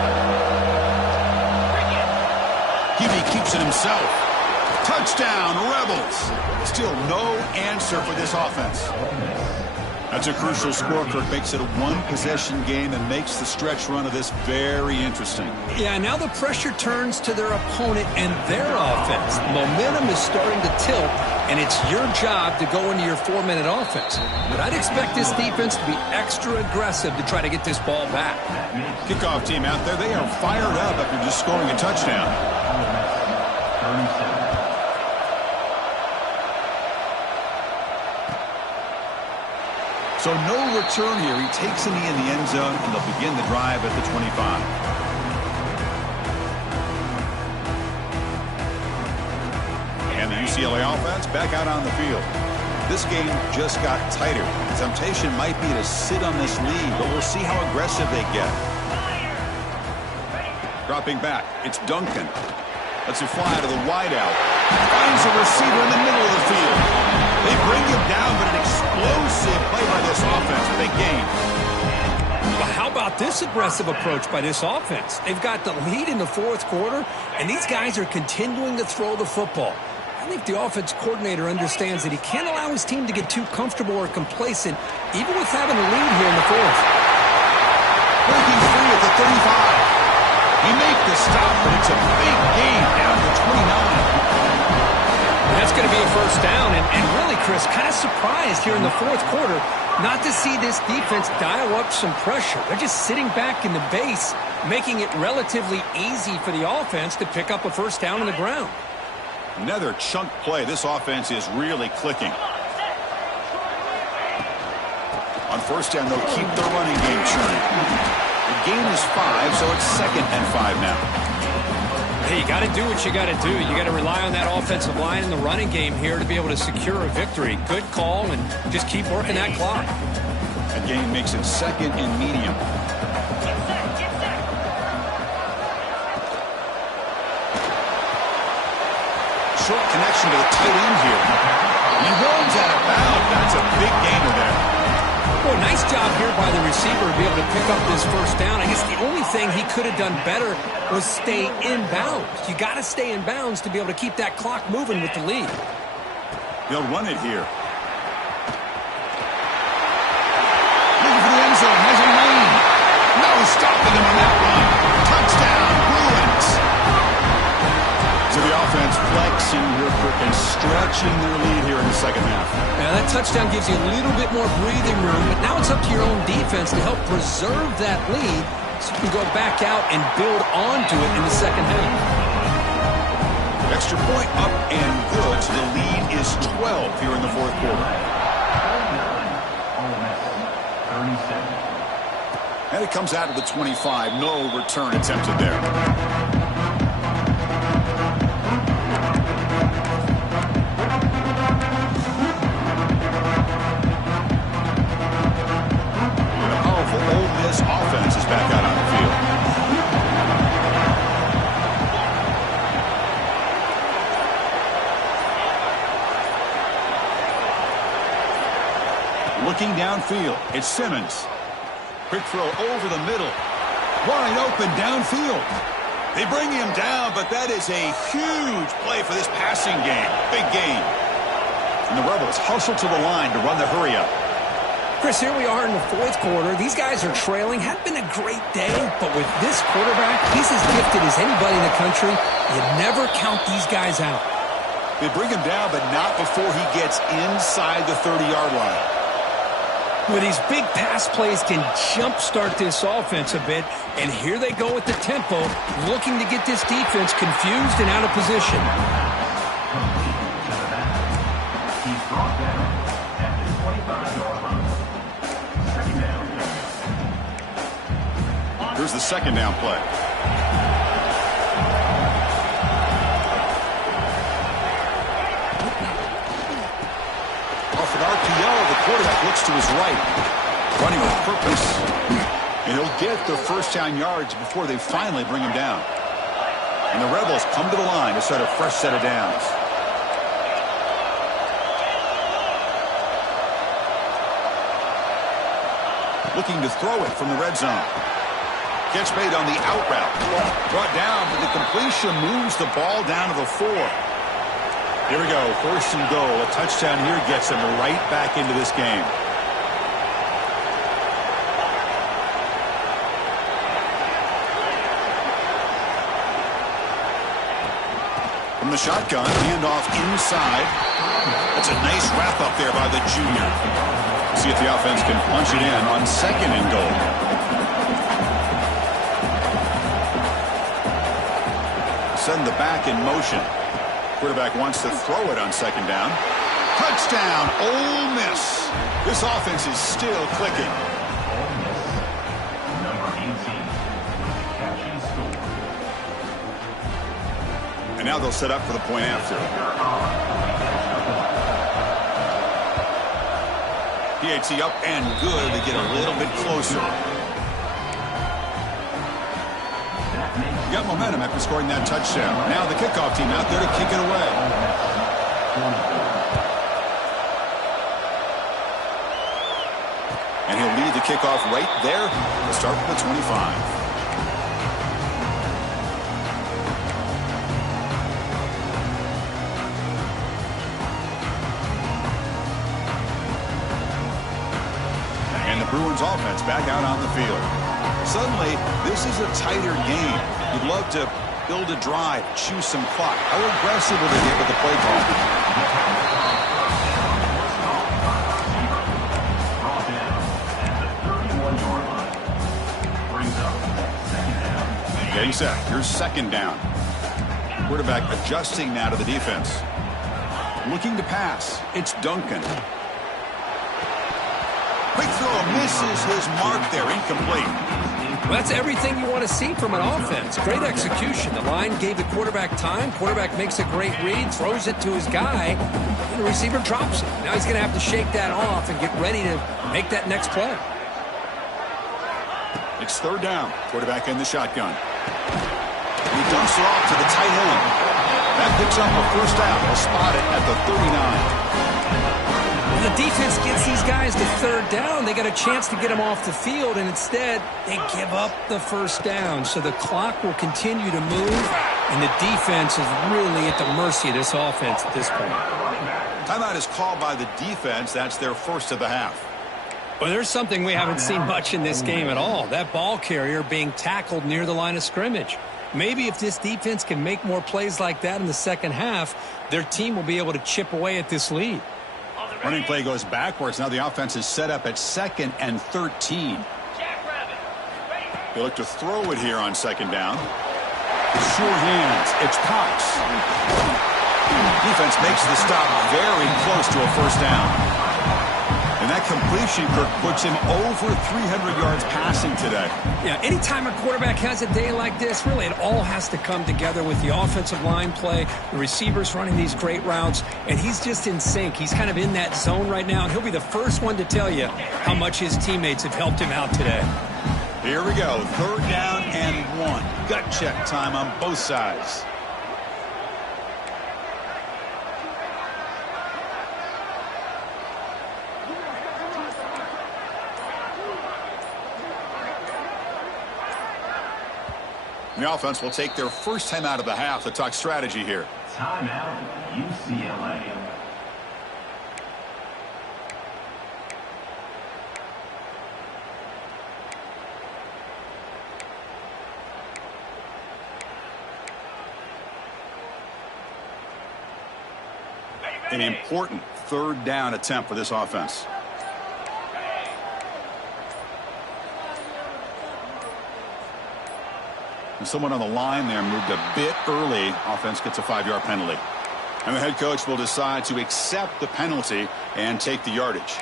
Hubie keeps it himself. Touchdown, Rebels. Still no answer for this offense. That's a crucial score. Kirk makes it a 1-possession game and makes the stretch run of this very interesting. Yeah, now the pressure turns to their opponent and their offense. Momentum is starting to tilt, and it's your job to go into your 4-minute offense. But I'd expect this defense to be extra aggressive to try to get this ball back. Kickoff team out there, they are fired up after just scoring a touchdown. So no return here. He takes a knee in the end zone, and they'll begin the drive at the 25. And the UCLA offense back out on the field. This game just got tighter. The temptation might be to sit on this lead, but we'll see how aggressive they get. Dropping back, it's Duncan. Lets it fly to the wideout. Finds a receiver in the middle of the field. They bring him down, but an explosive play by this offense. Big game. Well, how about this aggressive approach by this offense? They've got the lead in the fourth quarter, and these guys are continuing to throw the football. I think the offense coordinator understands that he can't allow his team to get too comfortable or complacent, even with having a lead here in the fourth. Breaking free at the 35. He makes the stop, but it's a big gain down to 29. And that's going to be a first down. And really, Chris, kind of surprised here in the fourth quarter not to see this defense dial up some pressure. They're just sitting back in the base, making it relatively easy for the offense to pick up a first down on the ground. Another chunk play. This offense is really clicking. On first down, they'll keep their running game churning. The gain is 5, so it's 2nd and 5 now. Hey, you got to do what you got to do. You got to rely on that offensive line and the running game here to be able to secure a victory. Good call, and just keep working that clock. That gain makes it 2nd and medium. Short connection to the tight end here. He runs out of bounds. That's a big gainer there. Well, nice job here by the receiver to be able to pick up this first down. I guess the only thing he could have done better was stay in bounds. You got to stay in bounds to be able to keep that clock moving with the lead. They'll run it here. stretching their lead here in the second half. Now, that touchdown gives you a little bit more breathing room, but now it's up to your own defense to help preserve that lead so you can go back out and build onto it in the second half. Extra point up and good, so the lead is 12 here in the fourth quarter. And it comes out to the 25. No return attempted there. And a powerful Ole Miss offense is back out on the field. Looking downfield, it's Simmons. Quick throw over the middle. Wide open downfield. They bring him down, but that is a huge play for this passing game. Big gain. And the Rebels hustle to the line to run the hurry up. Chris, here we are in the fourth quarter. These guys are trailing. Had been a great day, but with this quarterback, he's as gifted as anybody in the country. You never count these guys out. They bring him down, but not before he gets inside the 30-yard line. With these big pass plays can jumpstart this offense a bit, and here they go with the tempo, looking to get this defense confused and out of position. He's brought down at the 25-yard line. Second down. Here's the second down play. Off an RPO, the quarterback looks to his right, running with purpose, and he'll get the first down yards before they finally bring him down. And the Rebels come to the line to start a fresh set of downs. Looking to throw it from the red zone. Gets made on the out route. Brought down, but the completion moves the ball down to the 4. Here we go, first and goal. A touchdown here gets them right back into this game. From the shotgun, handoff inside. That's a nice wrap up there by the junior. See if the offense can punch it in on second and goal. Send the back in motion. Quarterback wants to throw it on second down. Touchdown, Ole Miss. This offense is still clicking. Ole Miss, number 18, catch and score. And now they'll set up for the point after. PAT up and good to get a little bit closer. Got momentum after scoring that touchdown. Now the kickoff team out there to kick it away. And he'll lead the kickoff right there to start with the 25. And the Bruins offense back out on the field. Suddenly, this is a tighter game. You'd love to build a drive, choose some clock. How aggressive will they get with the play call? Brought down at the 31-yard line. Brings up second down. Getting set. Here's second down. Quarterback adjusting now to the defense. Looking to pass. It's Duncan. Quick throw misses his mark there. Incomplete. Well, that's everything you want to see from an offense. Great execution. The line gave the quarterback time. Quarterback makes a great read, throws it to his guy, and the receiver drops it. Now he's going to have to shake that off and get ready to make that next play. It's third down. Quarterback in the shotgun. He dumps it off to the tight end. That picks up a first down. He'll spot it at the 39. When the defense gets these guys to third down, they got a chance to get them off the field, and instead they give up the first down. So the clock will continue to move, and the defense is really at the mercy of this offense at this point. Timeout is called by the defense. That's their first of the half. Well, there's something we haven't seen much in this game at all. That ball carrier being tackled near the line of scrimmage. Maybe if this defense can make more plays like that in the second half, their team will be able to chip away at this lead. Running play goes backwards. Now the offense is set up at 2nd and 13. They look to throw it here on 2nd down. Sure hands. It's Cox. Defense makes the stop very close to a first down. And that completion, Kirk, puts him over 300 yards passing today. Yeah, anytime a quarterback has a day like this, really it all has to come together with the offensive line play, the receivers running these great routes, and he's just in sync. He's kind of in that zone right now, and he'll be the first one to tell you how much his teammates have helped him out today. Here we go, 3rd down and 1. Gut check time on both sides. The offense will take their first time out of the half to talk strategy here. Timeout, UCLA. An important 3rd down attempt for this offense. And someone on the line there moved a bit early. Offense gets a 5-yard penalty. And the head coach will decide to accept the penalty and take the yardage.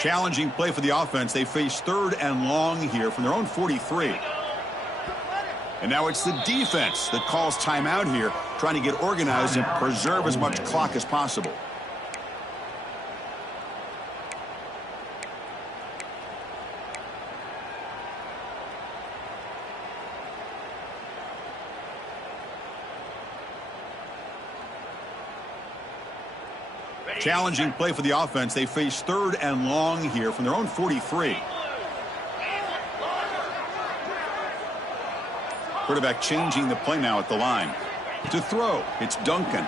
Challenging play for the offense. They face 3rd and long here from their own 43. And now it's the defense that calls timeout here, trying to get organized and preserve as much clock as possible. Challenging play for the offense. They face 3rd and long here from their own 43. Quarterback changing the play now at the line. To throw, it's Duncan.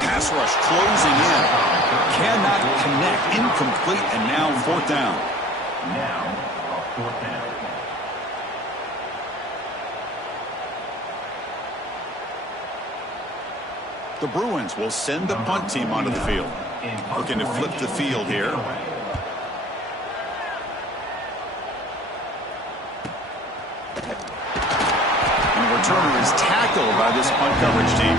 Pass rush closing in. Cannot connect. Incomplete, and now 4th down. Now, a 4th down. The Bruins will send the punt team onto the field. Looking to flip the field here. And the returner is tackled by this punt coverage team.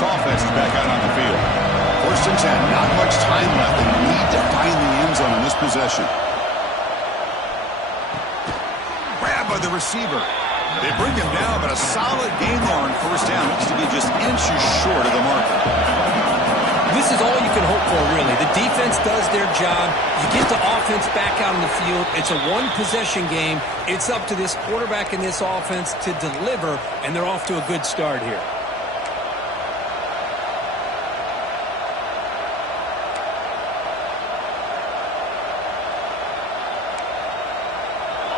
Offense is back out on the field. 1st and 10. Not much time left. They need to find the end zone in this possession. Grab by the receiver. They bring him down, but a solid gain there on 1st down. Looks to be just inches short of the marker. This is all you can hope for, really. The defense does their job. You get the offense back out on the field. It's a one-possession game. It's up to this quarterback and this offense to deliver, and they're off to a good start here.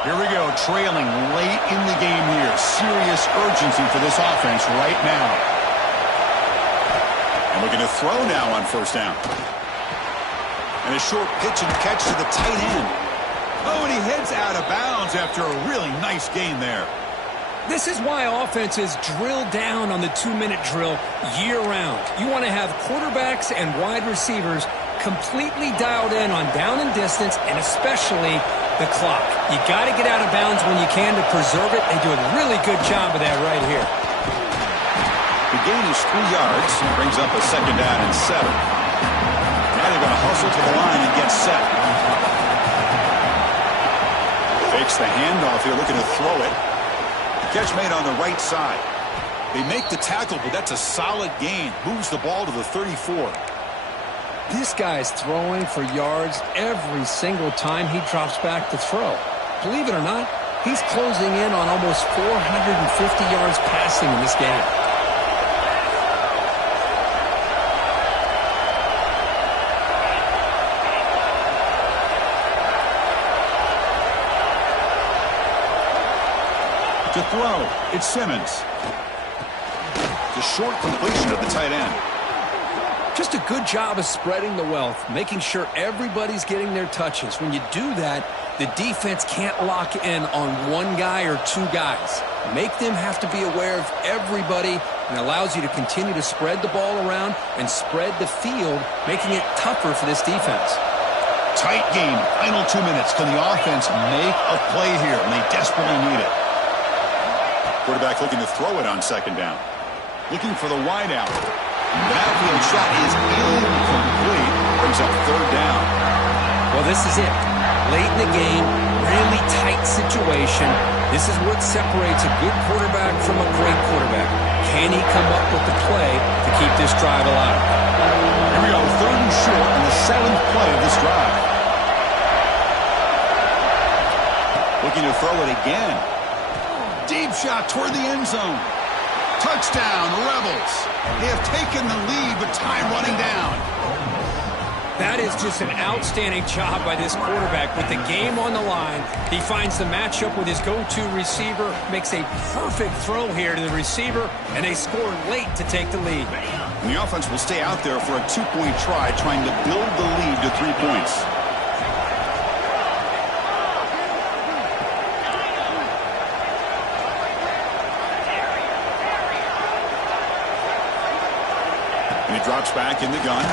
Here we go, trailing late in the game here. Serious urgency for this offense right now. And looking to throw now on 1st down. And a short pitch and catch to the tight end. Oh, and he heads out of bounds after a really nice gain there. This is why offenses drill down on the 2-minute drill year-round. You want to have quarterbacks and wide receivers completely dialed in on down and distance, and especially the clock. You got to get out of bounds when you can to preserve it. They do a really good job of that right here. The gain is 3 yards. Brings up a 2nd down and 7. Now they're going to hustle to the line and get set. Fakes the handoff here, looking to throw it. Catch made on the right side. They make the tackle, but that's a solid gain. Moves the ball to the 34. This guy's throwing for yards every single time he drops back to throw. Believe it or not, he's closing in on almost 450 yards passing in this game. To throw, it's Simmons. It's a short completion of the tight end. Just a good job of spreading the wealth, making sure everybody's getting their touches. When you do that, the defense can't lock in on one guy or two guys. Make them have to be aware of everybody, and allows you to continue to spread the ball around and spread the field, making it tougher for this defense. Tight game, final 2 minutes. Can the offense make a play here? And they desperately need it. Quarterback looking to throw it on second down. Looking for the wide out. The outfield shot is incomplete. Brings up third down. Well, this is it. Late in the game, really tight situation. This is what separates a good quarterback from a great quarterback. Can he come up with the play to keep this drive alive? Here we go, third and short on the 7th play of this drive. Looking to throw it again. Deep shot toward the end zone. Touchdown, Rebels. They have taken the lead, but time running down. That is just an outstanding job by this quarterback. With the game on the line, he finds the matchup with his go-to receiver, makes a perfect throw here to the receiver, and they score late to take the lead. And the offense will stay out there for a 2-point try, trying to build the lead to 3 points. And he drops back in the gun.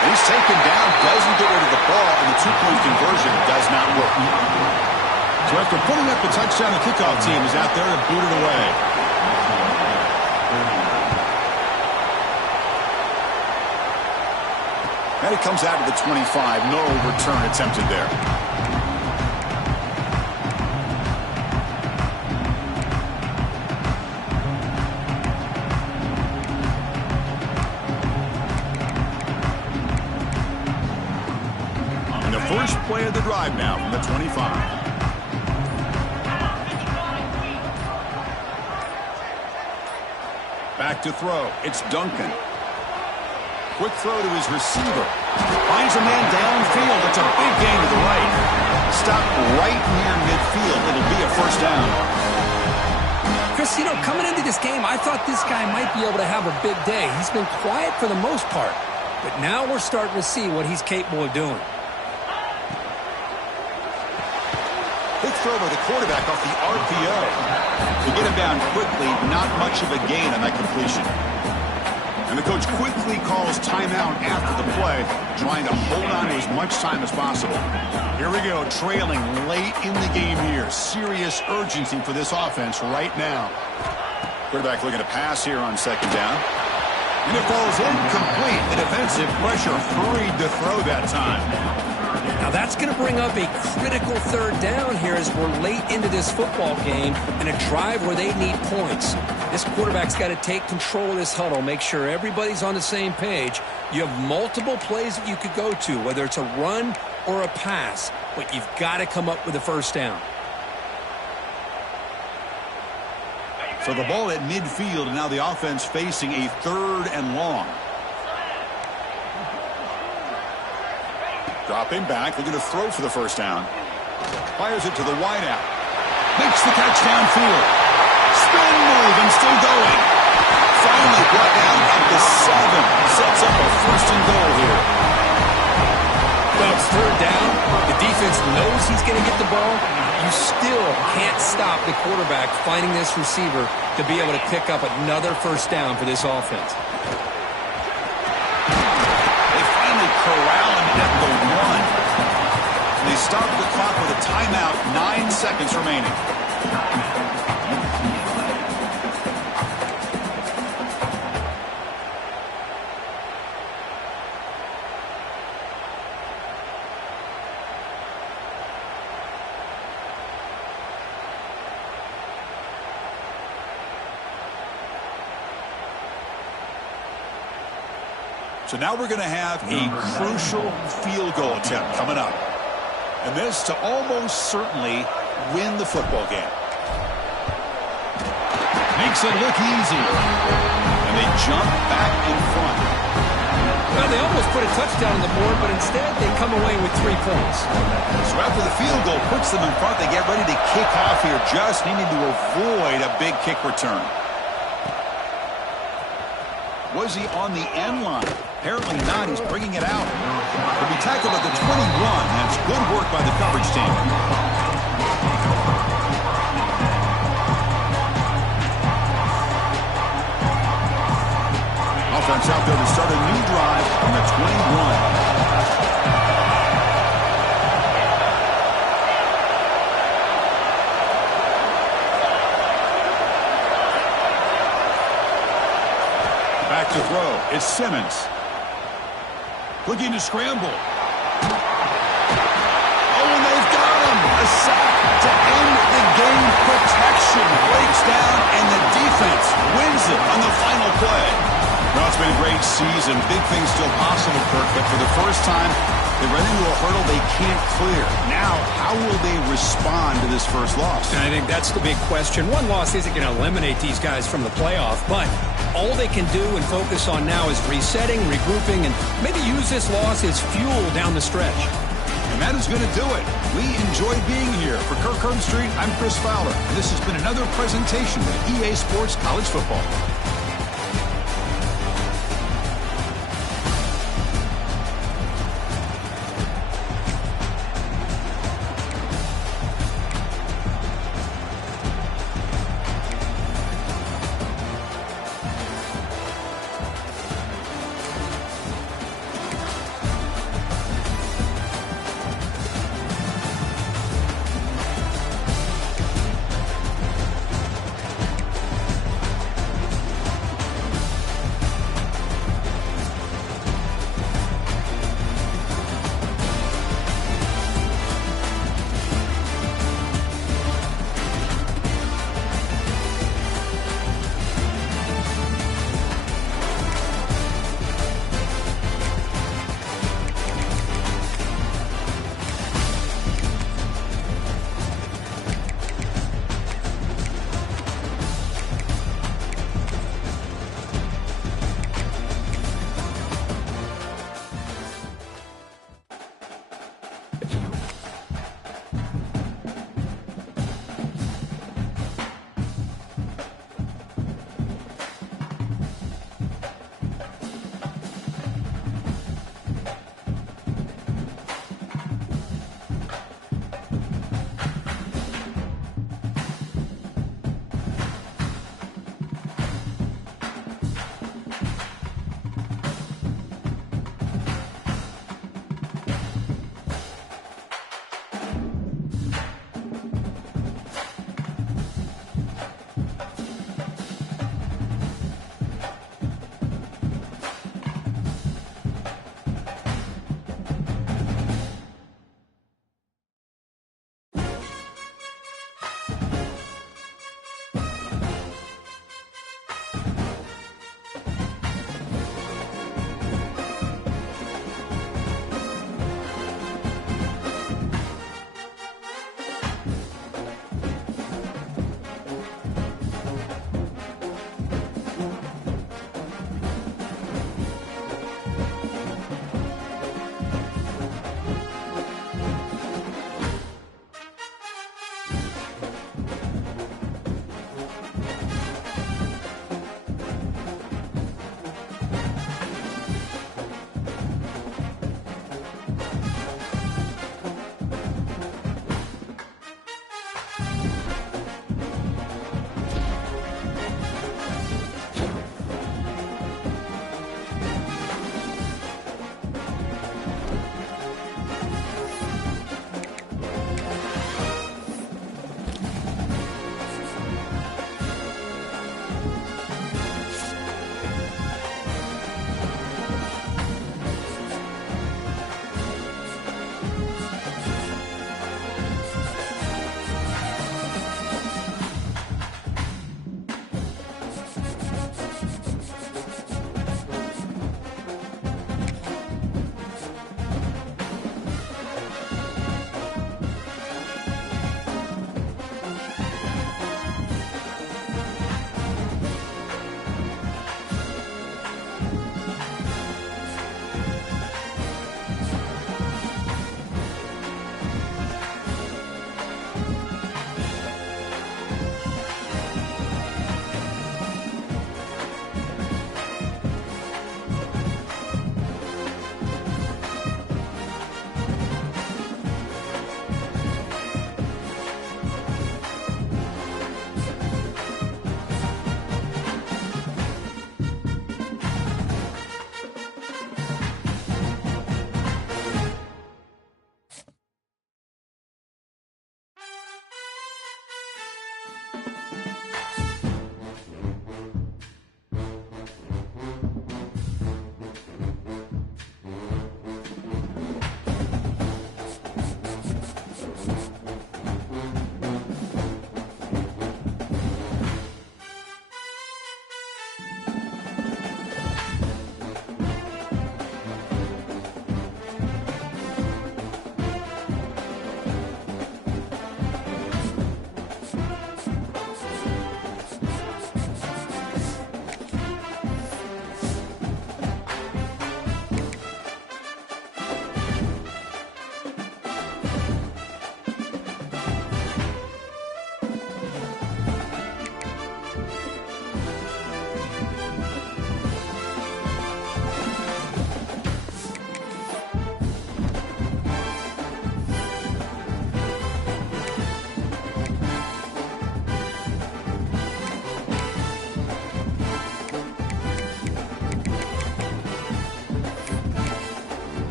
And he's taken down, doesn't get rid of the ball, and the 2-point conversion does not work. So after putting up the touchdown, the kickoff team is out there to boot it away. And it comes out to the 25. No return attempted there. And the first play of the drive now from the 25. Back to throw. It's Duncan. Quick throw to his receiver. Finds a man downfield. It's a big gain to the right. Stop right near midfield. It'll be a first down. Chris, you know, coming into this game, I thought this guy might be able to have a big day. He's been quiet for the most part. But now we're starting to see what he's capable of doing. Quick throw by the quarterback off the RPO. To get him down quickly, not much of a gain on that completion. And the coach quickly calls timeout after the play, trying to hold on to as much time as possible. Here we go, trailing late in the game here. Serious urgency for this offense right now. Quarterback looking to pass here on second down. And it falls incomplete. The defensive pressure hurried to throw that time. Now that's going to bring up a critical third down here as we're late into this football game in a drive where they need points. This quarterback's got to take control of this huddle, make sure everybody's on the same page. You have multiple plays that you could go to, whether it's a run or a pass, but you've got to come up with a first down. So the ball at midfield, and now the offense facing a third and long. Dropping back, looking to throw for the first down. Fires it to the wideout. Makes the catch downfield. Spin move and still going. Finally brought down at the 7. Sets up a first and goal here. Well, it's third down. The defense knows he's going to get the ball. You still can't stop the quarterback finding this receiver to be able to pick up another first down for this offense. They finally corral him at the 1. And they start the clock with a timeout, 9 seconds remaining. So now we're going to have a crucial field goal attempt coming up. And this to almost certainly win the football game. Makes it look easy. And they jump back in front. Well, they almost put a touchdown on the board, but instead they come away with 3 points. So after the field goal puts them in front, they get ready to kick off here, just needing to avoid a big kick return. Was he on the end line? Apparently not. He's bringing it out. He'll be tackled at the 21. That's good work by the coverage team. Offense out there to start a new drive on the 21. Back to throw. It's Simmons. Looking to scramble. Oh, and they've got him. A sack to end the game. Protection breaks down, and the defense wins it on the final play. Well, it's been a great season. Big things still possible, Kirk, but for the first time, they run into a hurdle they can't clear. Now, how will they respond to this first loss? And I think that's the big question. One loss isn't going to eliminate these guys from the playoff, but all they can do and focus on now is resetting, regrouping, and maybe use this loss as fuel down the stretch. And that is going to do it. We enjoy being here. For Kirk Herbstreit, I'm Chris Fowler, and this has been another presentation of EA Sports College Football.